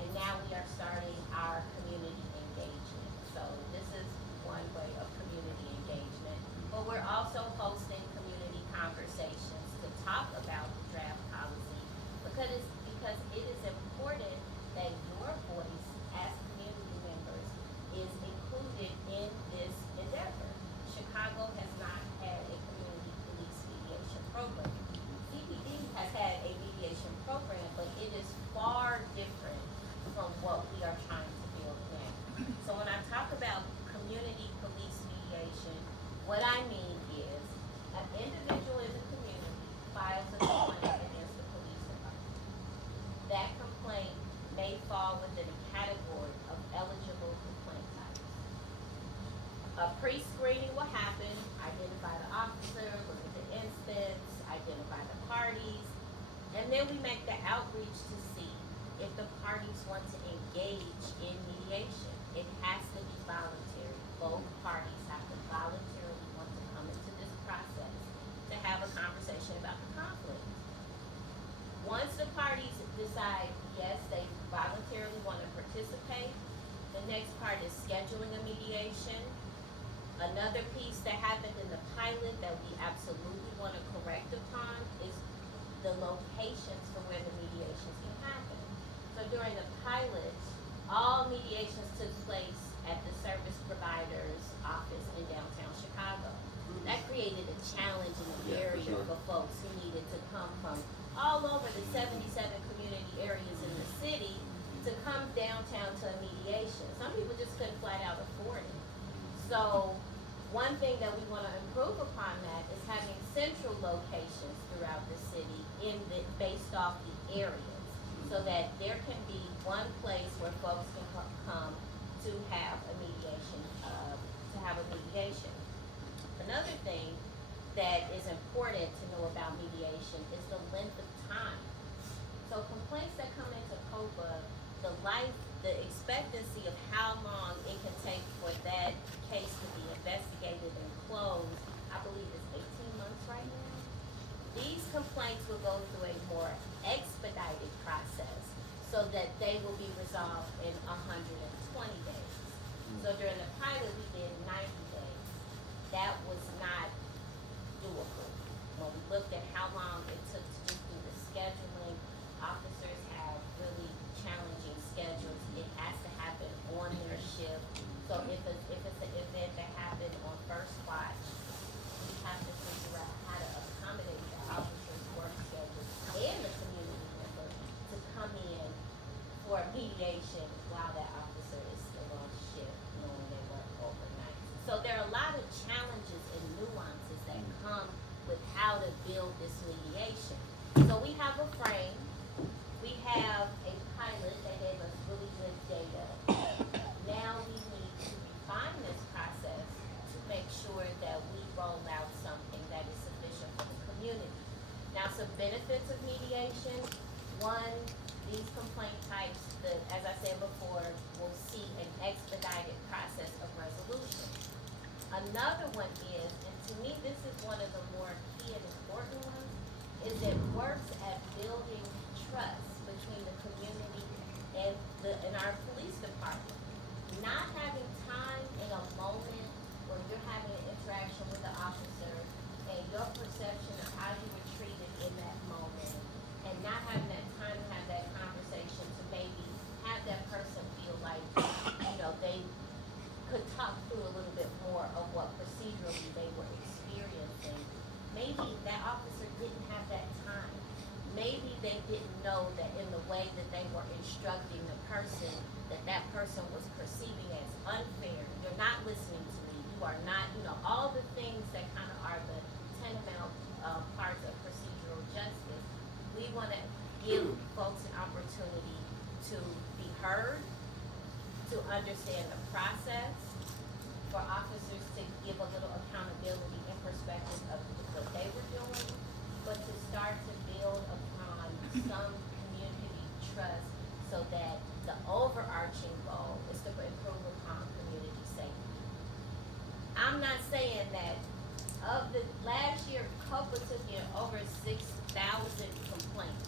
and now we are starting our community engagement. So this is one way of community engagement, but we're also hosting community conversations to talk about the draft policy, because it is important that your voice as community members is included in this endeavor. Chicago has not had a community police mediation program. CPD has had a mediation program, but it is far different from what we are trying to build now. So when I talk about community police mediation, what I mean is an individual in the community files a complaint against the police department. That complaint may fall within a category of eligible complaint types. A pre-screening will happen, identify the officer, look at the instance, identify the parties, and then we make the outreach to see if the parties want to engage in mediation. It has to be voluntary. Both parties have to voluntarily want to come into this process to have a conversation about the conflict. Once the parties decide, yes, they voluntarily want to participate, the next part is scheduling a mediation. Another piece that happened in the pilot that we absolutely want to correct upon is the locations for where the mediations can happen. So during the pilot, all mediations took place at the service provider's office in downtown Chicago. That created a challenge in the area for folks who needed to come from all over the 77 community areas in the city to come downtown to a mediation. Some people just couldn't flat out afford it. So one thing that we want to improve upon that is having central locations throughout the city based off the areas, so that there can be one place where folks can come to have a mediation. Another thing that is important to know about mediation is the length of time. So complaints that come into COPA, the expectancy of how long it can take for that case to be investigated and closed, I believe is 18 months right now. These complaints will go through a more expedited process so that they will be resolved in 120 days. So during the pilot, we did 90 days. That was not doable. When we looked at how long it took to just do the scheduling, officers have really challenging schedules. It has to happen on their shift. So if it's an event that happened on first watch, we have to figure out how to accommodate the officer's work schedule and the community member to come in for mediation while that officer is still on shift, knowing they work overnight. So there are a lot of challenges and nuances that come with how to build this mediation. So we have a frame, we have a pilot that gave us really good data. Now we need to refine this process to make sure that we roll out something that is sufficient for the community. Now, some benefits of mediation. One, these complaint types, as I said before, will see a Another one is, and to me, this is one of the more key and important ones, is it works at building trust between the community and our police department. Not having time in a moment where you're having an interaction with the officer and your perception of how you were treated in that moment, and not having that time to have that conversation to maybe have that person feel like, they could talk through a little bit more of what procedurally they were experiencing. Maybe that officer didn't have that time. Maybe they didn't know that in the way that they were instructing the person, that person was perceiving as unfair. You're not listening to me. You are not, all the things that kind of are the tenement parts of procedural justice. We want to give folks an opportunity to be heard, to understand the process, for officers to give a little accountability and perspective of what they were doing, but to start to build upon some community trust so that the overarching goal is to improve upon community safety. I'm not saying that of the last year, COPA took in over 6,000 complaints.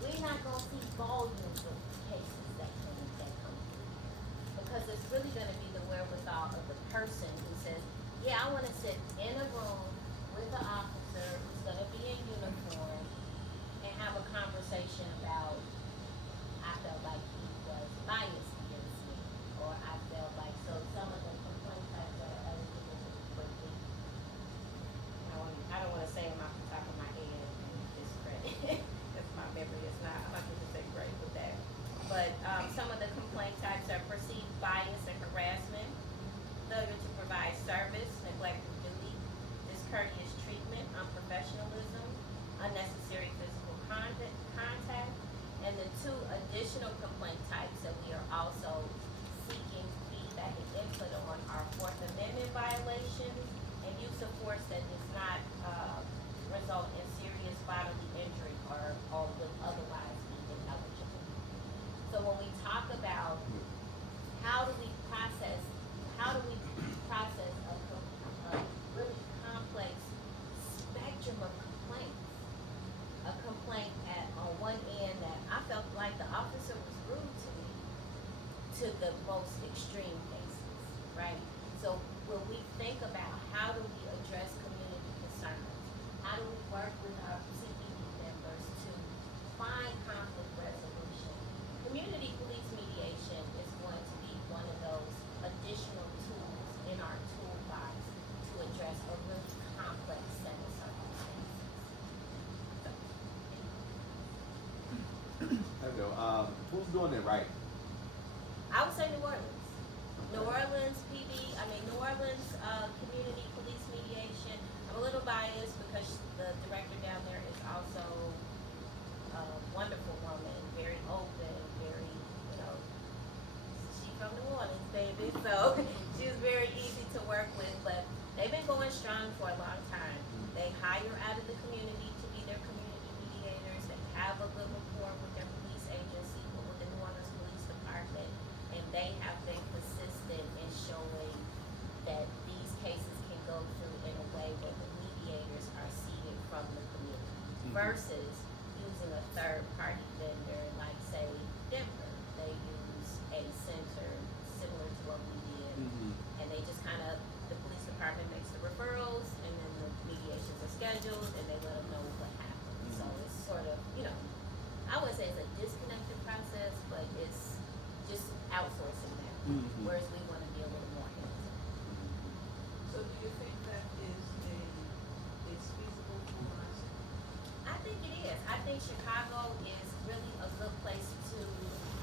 We're not gonna see volumes of cases that come through, because it's really gonna be the wherewithal of the person who says, yeah, I wanna sit in a room with an officer who's gonna be in uniform and have a conversation about, I felt like he was biased against me, or I felt like, so some of the complaint types that I was looking really quickly. I don't wanna say them off the top of my head and discredit, because my memory is not 100% great with that. But, some of the complaint types are perceived bias and harassment, failure to provide service, neglect of duty, discourteous treatment, unprofessionalism, unnecessary physical contact, and the two additional complaint types that we are also seeking feedback and input on are Fourth Amendment violations and use of force that does not result in serious bodily injury or would otherwise be ineligible. So when we talk about how do we process a really complex spectrum of complaints, a complaint on one end that I felt like the officer was rude to me, to the most extreme cases, right? So when we think about how do we address community concerns, how do we work with our CPD members to find conflict resolution, community police mediation is going to be one of those additional tools in our toolbox to address a really complex set of circumstances. There we go. Who's doing it right? I would say New Orleans. New Orleans PD, New Orleans community police mediation. I'm a little biased because the director down there is also a wonderful woman, very open, very, she's from New Orleans, baby, so she was very easy to work with, but they've been going strong for a long time. They hire out of the community to be their community mediators. They have a good rapport with their police agency, with the New Orleans Police Department, and they have been consistent in showing that these cases can go through in a way where the mediators are seated from the community versus using a third party vendor like, say, Denver. They use a center similar to what we did, and they just the police department makes the referrals, and then the mediations are scheduled, and they let them know what happened. So it's sort of, I wouldn't say it's a disconnected process, but it's just outsourcing that, whereas we want to be a little more hands-on. So do you think that is feasible for us? I think it is. I think Chicago is really a good place to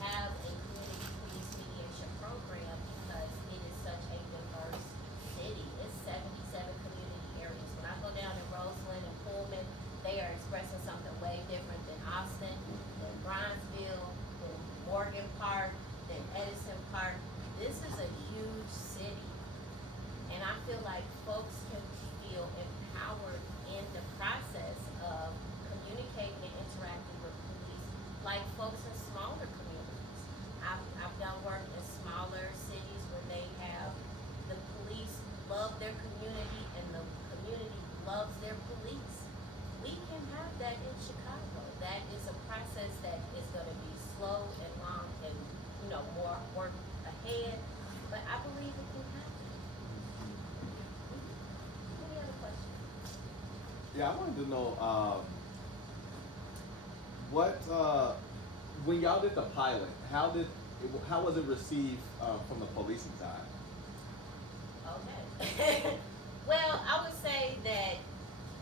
have a community police mediation program because it is such a diverse city. It's 77 community areas. When I go down in Roseland and Pullman, they are expressing something way different than Austin, than Bronzeville, than Morgan Park, than Edison Park. This is a huge city. And I feel like folks can feel empowered in the process of communicating and interacting with police like folks in smaller communities. I've done work in smaller cities where they have love their community and the community loves their police. We can have that in Chicago. That is a process that is gonna be slow and long and, you know, more work ahead, but I believe it can happen. Any other questions? Yeah, I wanted to know, when y'all did the pilot, how was it received from the policing side? Okay. Well, I would say that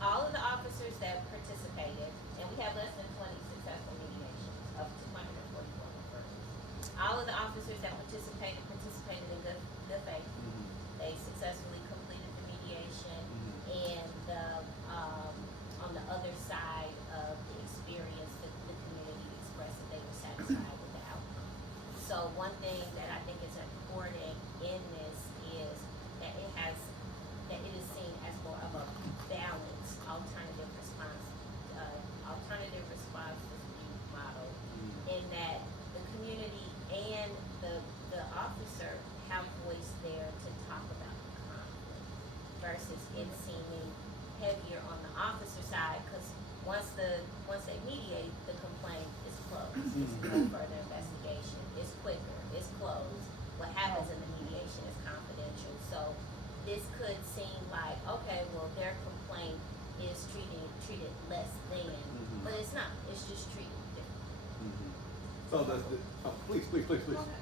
all of the officers that participated, and we have less than 20 successful mediations of 244 referrals. All of the officers that participated in good faith. They successfully completed the mediation, and on the other side of the experience, the community expressed that they were satisfied with the outcome. So one thing that I think is important in this is that it is seen as more of a balanced alternative response dispute model, in that the community and the officer have voice there to talk about the conflict, versus it seeming heavier on the officer side, because once they mediate, the complaint is closed. It's no further investigation. It's quicker. It's closed. What happens in the mediation is confidential. So this could seem like, okay, well, their complaint is treated less than, but it's not. It's just treated differently. So please,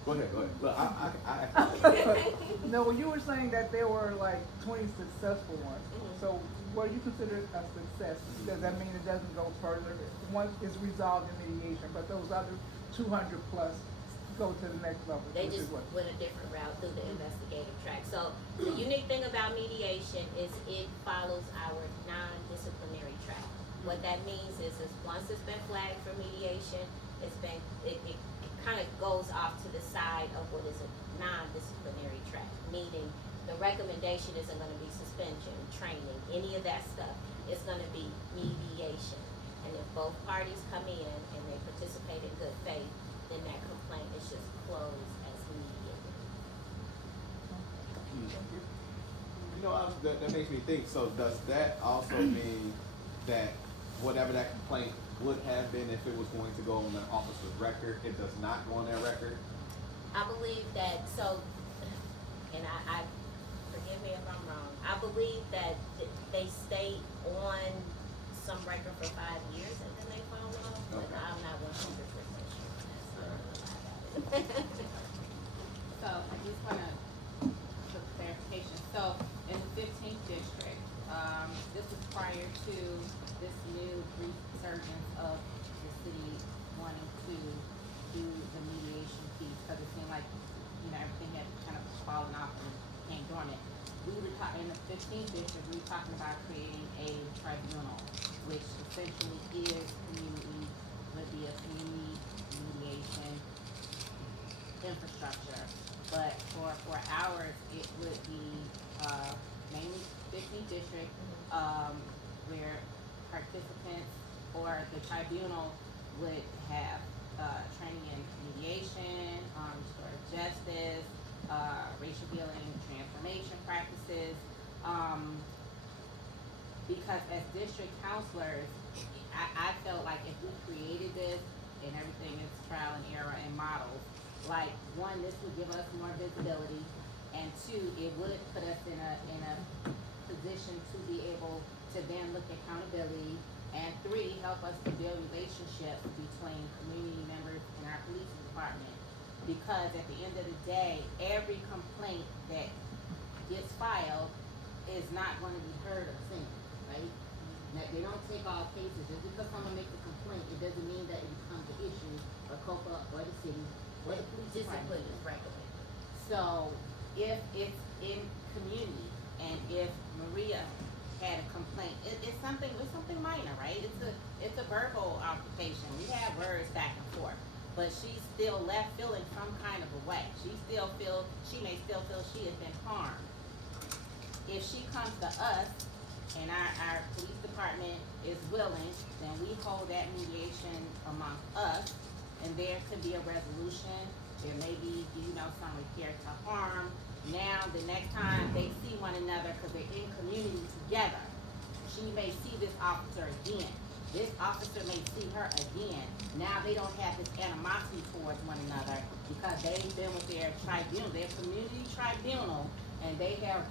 go ahead. Look, No, you were saying that there were like 20 successful ones. So what do you consider a success? Does that mean it doesn't go further? Once it's resolved in mediation, but those other 200 plus go to the next level? They which just is what? went a different route through the investigative track. So the unique thing about mediation is it follows our non-disciplinary track. What that means is once it's been flagged for mediation, it kind of goes off to the side of what is a non-disciplinary track, meaning the recommendation isn't going to be suspension, training, any of that stuff. It's going to be mediation. And if both parties come in and they participate in good faith, then that complaint is just closed as mediated. You know, that makes me think, so does that also mean that whatever that complaint would have been if it was going to go on the officer's record, it does not go on their record? I believe that, so, and I forgive me if I'm wrong, I believe that they stay on some record for 5 years and then they fall off, but Okay. I'm not 100% sure on that, so I don't know about it. So I just wanna, for clarification, so in the 15th district, this was prior to this new resurgence of the city wanting to do the mediation piece, because it seemed like, everything had kind of fallen off and became dormant. We were in the 15th district, we were talking about creating a tribunal, which essentially is would be a community mediation infrastructure. But for ours, it would be mainly 15th district, where participants or the tribunal would have training in mediation, restorative justice, racial healing, transformation practices. Because as district counselors, I felt like if we created this and everything is trial and error and models, like, one, this would give us more visibility, and two, it would put us in a position to be able to then look at accountability, and three, help us to build relationships between community members and our police department. Because at the end of the day, every complaint that gets filed is not going to be heard or seen, right? Now, they don't take all cases. Just because someone makes a complaint, it doesn't mean that it becomes an issue for COPA or the city or the police Discipline department. is recommended. So if it's in community, and if Maria had a complaint, it's something minor, right? It's a verbal altercation. We have words back and forth, but she's still left feeling some kind of a way. She may still feel she has been harmed. If she comes to us and our police department is willing, then we hold that mediation among us, and there could be a resolution There may be, some repair to harm. Now, the next time they see one another, cause they're in community together, she may see this officer again. This officer may see her again. Now they don't have this animosity towards one another because they've been with their tribunal, their community tribunal, and they have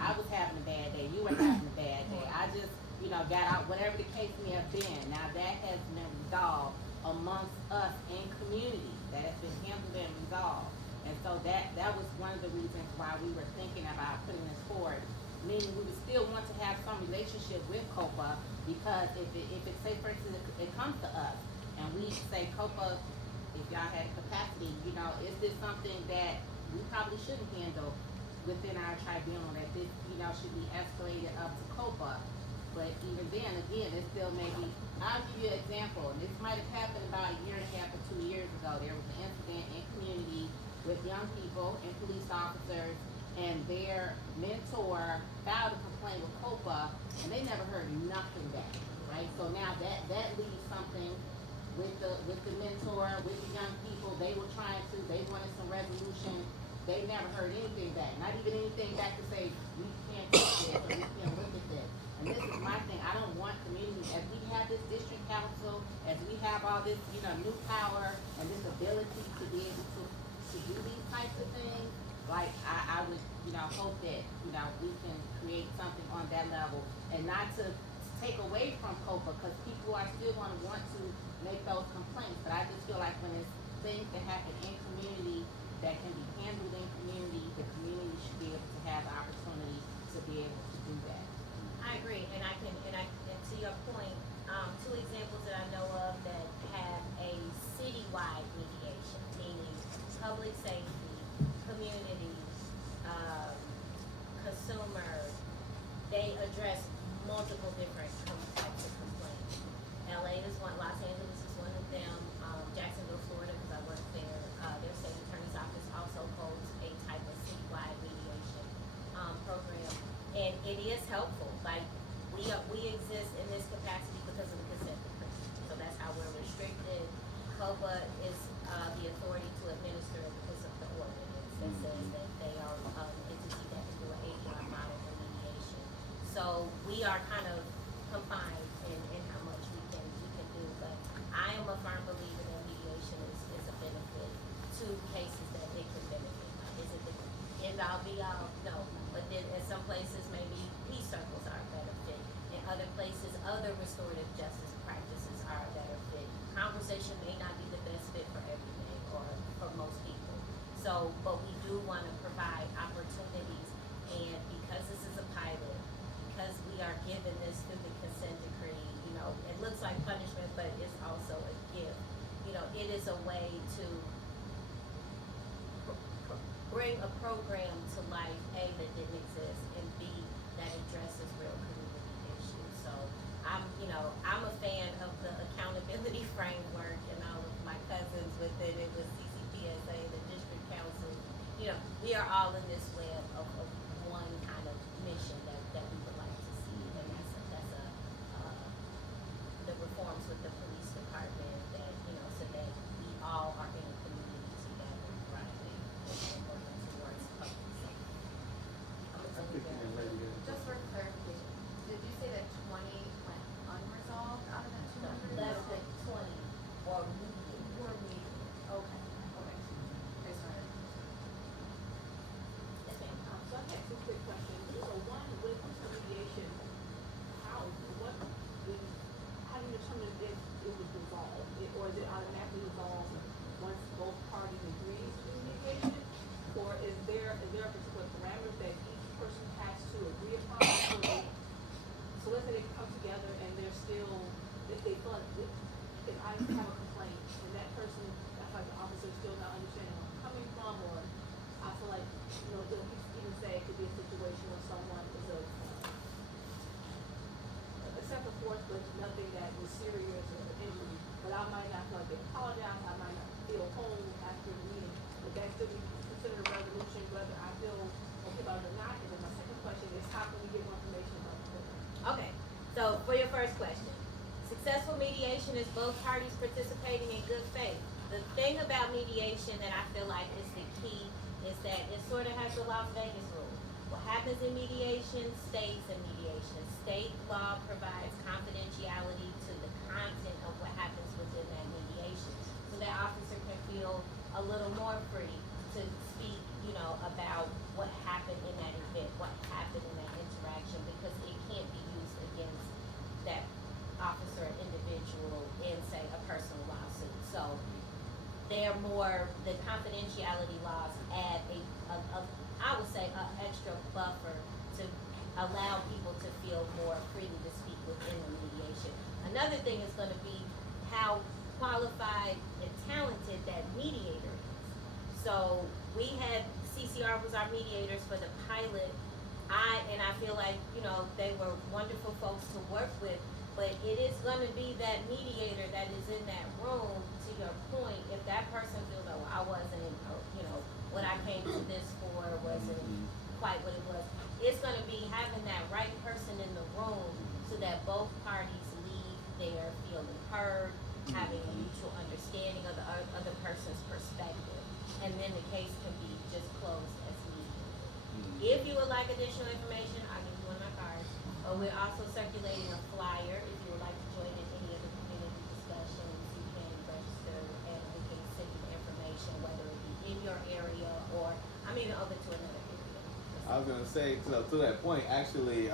I was having a bad day, you were having a bad day. I just, got out, whatever the case may have been. Now that has been resolved amongst us in community. That has been handled and resolved. And so that was one of the reasons why we were thinking about putting this forward. Meaning we would still want to have some relationship with COPA, because if it say for instance it comes to us and we say, COPA, if y'all had capacity, is this something that we probably shouldn't handle within our tribunal, that this, should be escalated up to COPA. But even then, again, it still may be, I'll give you an example, and this might have happened about a year and a half or 2 years ago. There was an incident in community with young people and police officers, and their mentor filed a complaint with COPA, and they never heard nothing back, right? So now that leaves something with the mentor, with the young people. They wanted some resolution. They never heard anything back, not even anything back to say, we can't do this, or we can't look at this. And this is my thing, I don't want communities, as we have this district council, as we have all this, new power and this ability to be able to do these types of things, like, I would, hope that, we can create something on that level, and not to take away from COPA, because people are still gonna want to make those complaints, but I just feel like when it's things that happen in community that can be handled in community, the community should be able to have the opportunity to be able to do that. I agree, and to your point, 2 examples that I know of that have a citywide mediation, meaning public safety, community, consumer, they address multiple different types of complaints. LA is one, Los Angeles is one of them, Jacksonville, Florida, because I work there, their state attorney's office also holds a type of citywide mediation program, and it is helpful. Like, we exist in this capacity because of the consent decree, so that's how we're restricted. COPA is the authority to administer because of the ordinance that says that they are an entity that can do an 8-1 model for mediation. So we are kind of confined in how much we can do, but I am a firm believer that mediation is a benefit to cases that it can benefit. Is it the end all be all? No, but then in some places maybe peace circles are a better fit. In other places, other restorative justice practices are a better fit. Conversation may not be the best fit for everything or for most people. So, but we do want to provide opportunities, and because this is a pilot, because we are given this through the consent decree, it looks like punishment, but it's also a gift. It is a way to bring a program to life, A, that didn't exist, and B, that addresses real community issues. So I'm a fan of the accountability framework, and all of my cousins with it. It was CCPSA, the district council. We are all in this web of one kind of mission that we would like to see, and that's the reforms with the police department that, so that we all are in a community together, thriving and working towards public safety. Just for clarification, did you say that 20 went unresolved out of that 200? Less than 20 were mediated. Okay. Based on it. Yes, ma'am. So I have 2 quick questions. So one, when it comes to mediation, how do you determine if it was resolved? Or is it automatically resolved once both parties agree to do mediation? Or is there a particular parameter that each person has to agree upon? So let's say they come together and they're still, if they feel like, if I have a complaint and that person, that's like the officer is still not understanding where I'm coming from, or I feel like, they'll even say it could be a situation where someone is excessive force, but nothing that was serious or injury. But I might not feel like they apologize, I might not feel whole after the meeting, but that still be considered a resolution, whether I feel okay about it or not. And then my second question is, how can we get more information about the program? Okay, so for your first question, successful mediation is both parties participating in good faith. The thing thing about mediation that I feel like is the key is that it sort of has the Las Vegas rule. What happens in mediation stays in mediation. State law provides confidentiality to the content of what happens within that mediation. So that officer can feel a little more free to speak, you know, about what happened in that event, what happened in that interaction, because it can't be used against that officer or individual in, say, a personal lawsuit. So they're more, the confidentiality laws add I would say, an extra buffer to allow people to feel more freely to speak within the mediation. Another thing is gonna be how qualified and talented that mediator is. So we had, CCR was our mediators for the pilot. I feel like, you know, they were wonderful folks to work with, but it is gonna be that mediator that is in that room, to your point, if that person feels, oh, I wasn't, you know, what I came to this for wasn't quite what it was. It's gonna be having that right person in the room so that both parties leave there feeling heard, having a mutual understanding of the other person's perspective, and then the case can be just closed as needed. If you would like additional information, I'll give you one of my cards. We're also circulating a flyer. If you would like to join in any of the community discussions, you can register and we can send you the information, whether it be in your area or I'm even open to another area. I was gonna say, to that point, actually,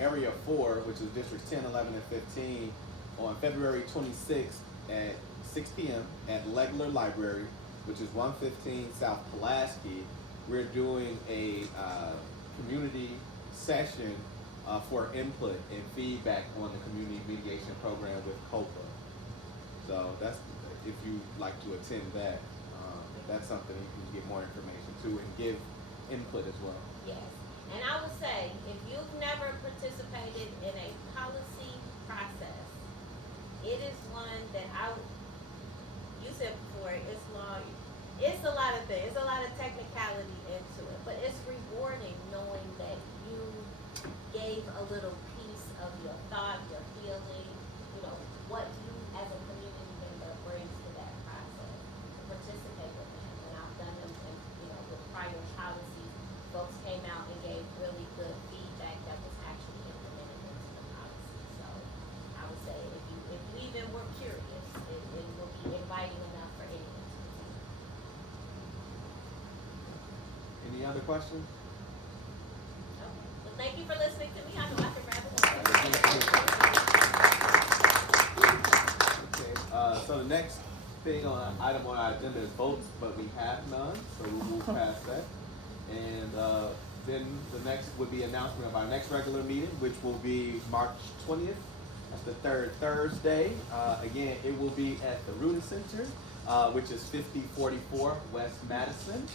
Area 4, which is Districts 10, 11, and 15, on February 26th at 6 p.m. at Legler Library, which is 115 South Pulaski, we're doing a community session for input and feedback on the community mediation program with COPA. So that's, if you'd like to attend that, that's something you can get more information to and give input as well. Yes, and I will say, if you've never participated in a policy process, it is one that you said before, it's long, it's a lot of things, it's a lot of technicality into it, but it's rewarding knowing that you gave a little piece of your thought, your feeling, you know, what you as a community member brings to that process, to participate with them. And I've done them, you know, with prior policies, folks came out and gave really good feedback that was actually implemented into the policy. So I would say if you even were curious, it will be inviting enough for anyone to attend. Any other questions? Well, thank you for listening to me. I know I can rattle on. Okay, so the next item on our agenda is votes, but we have none, so we'll move past that. And then the next would be announcement of our next regular meeting, which will be March 20th. That's the third Thursday. Again, it will be at the Rudin Center, which is 5044 West Madison.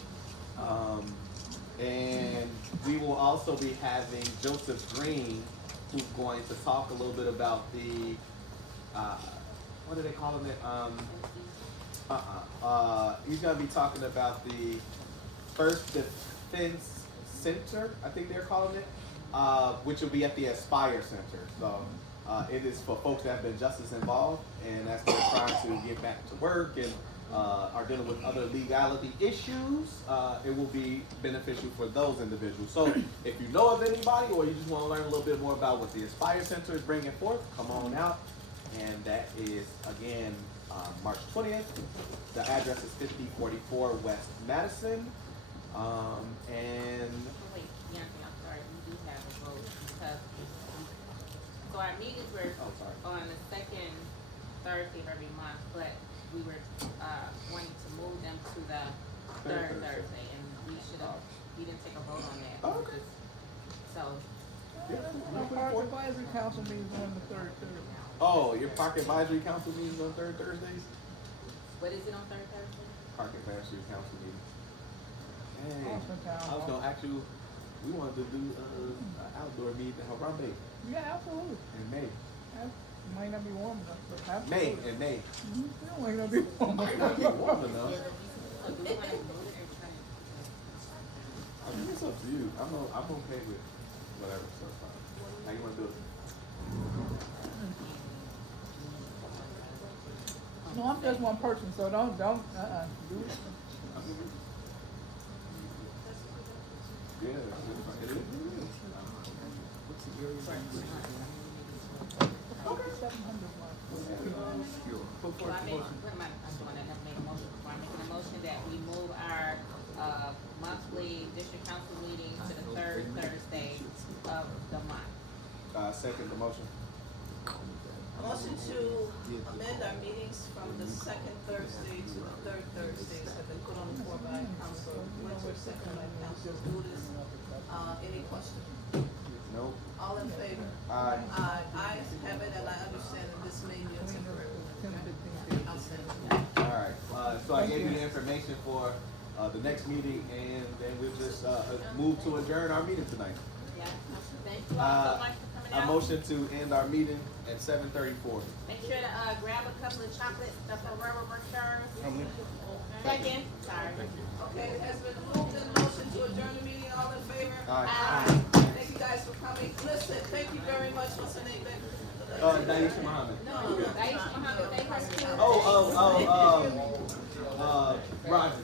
And we will also be having Joseph Green, who's going to talk a little bit about the, what are they calling it? He's going to be talking about the First Defense Center, I think they're calling it, which will be at the Aspire Center. So it is for folks that have been justice involved, and as they're trying to get back to work and are dealing with other legality issues, it will be beneficial for those individuals. So if you know of anybody or you just want to learn a little bit more about what the Aspire Center is bringing forth, come on out. And that is, again, March 20th. The address is 5044 West Madison. And Wait, Bianca, I'm sorry, we do have a vote because, so our meetings were on the second Thursday of every month, but we were, wanting to move them to the third Thursday, and we didn't take a vote on that. Oh, okay. So. Our park advisory council meetings on the third Thursday. oh, your Park Advisory Council meetings on third Thursdays? What is it on third Thursday? Park Advisory Council meeting. Hey, Austin Town I was Hall. gonna ask you, we wanted to do an outdoor meeting in Harambe Yeah, absolutely. in May. Might not be warm enough, but absolutely. In May. It might not be warm Might enough. not be warm enough. So do we want to move it every time? I mean, it's up to you. I'm okay with whatever, so it's fine. How you wanna do it? No, I'm just one person, so don't, do it. Yeah, it is. So I make, what am I'm doing, I never made a motion before, I'm making a motion that we move our, monthly district council meeting to the third Thursday of the month. Second the motion. A motion to amend our meetings from the second Thursday to the third Thursdays have been put on the floor by Council Winter, second by Council Dudas. Any questions? No. All in favor? Aye. Ayes have it, and I understand that this may be a temporary. Outstanding. Alright, so I gave you the information for, the next meeting, and then we'll just, move to adjourn our meeting tonight. Yeah, thank you all so much for coming out. A motion to end our meeting at 7:34. Make sure to, grab a couple of chocolates, the Ferrero Rochers. Second, sorry. Okay, it has been moved and motion to adjourn the meeting, all in favor? Aye. Thank you guys for coming. Listen, thank you very much. What's her name, baby? Daisha Muhammad. No, Daisha Muhammad, they her too. Roger,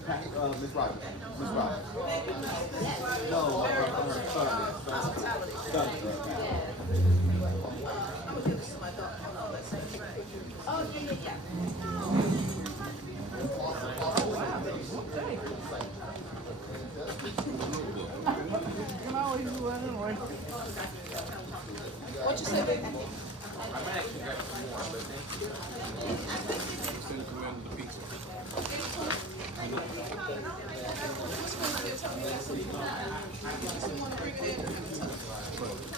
Miss Roger. Miss Roger. Thank you, Mr. Rogers. No, Very her much. son. Hospitality. Yes. I'm gonna give this to my daughter. Hold on, let's see. Oh, yeah, yeah, Can I always do that anyway? What you say, baby? I might actually grab some more, but thank you. Just wanna bring it in.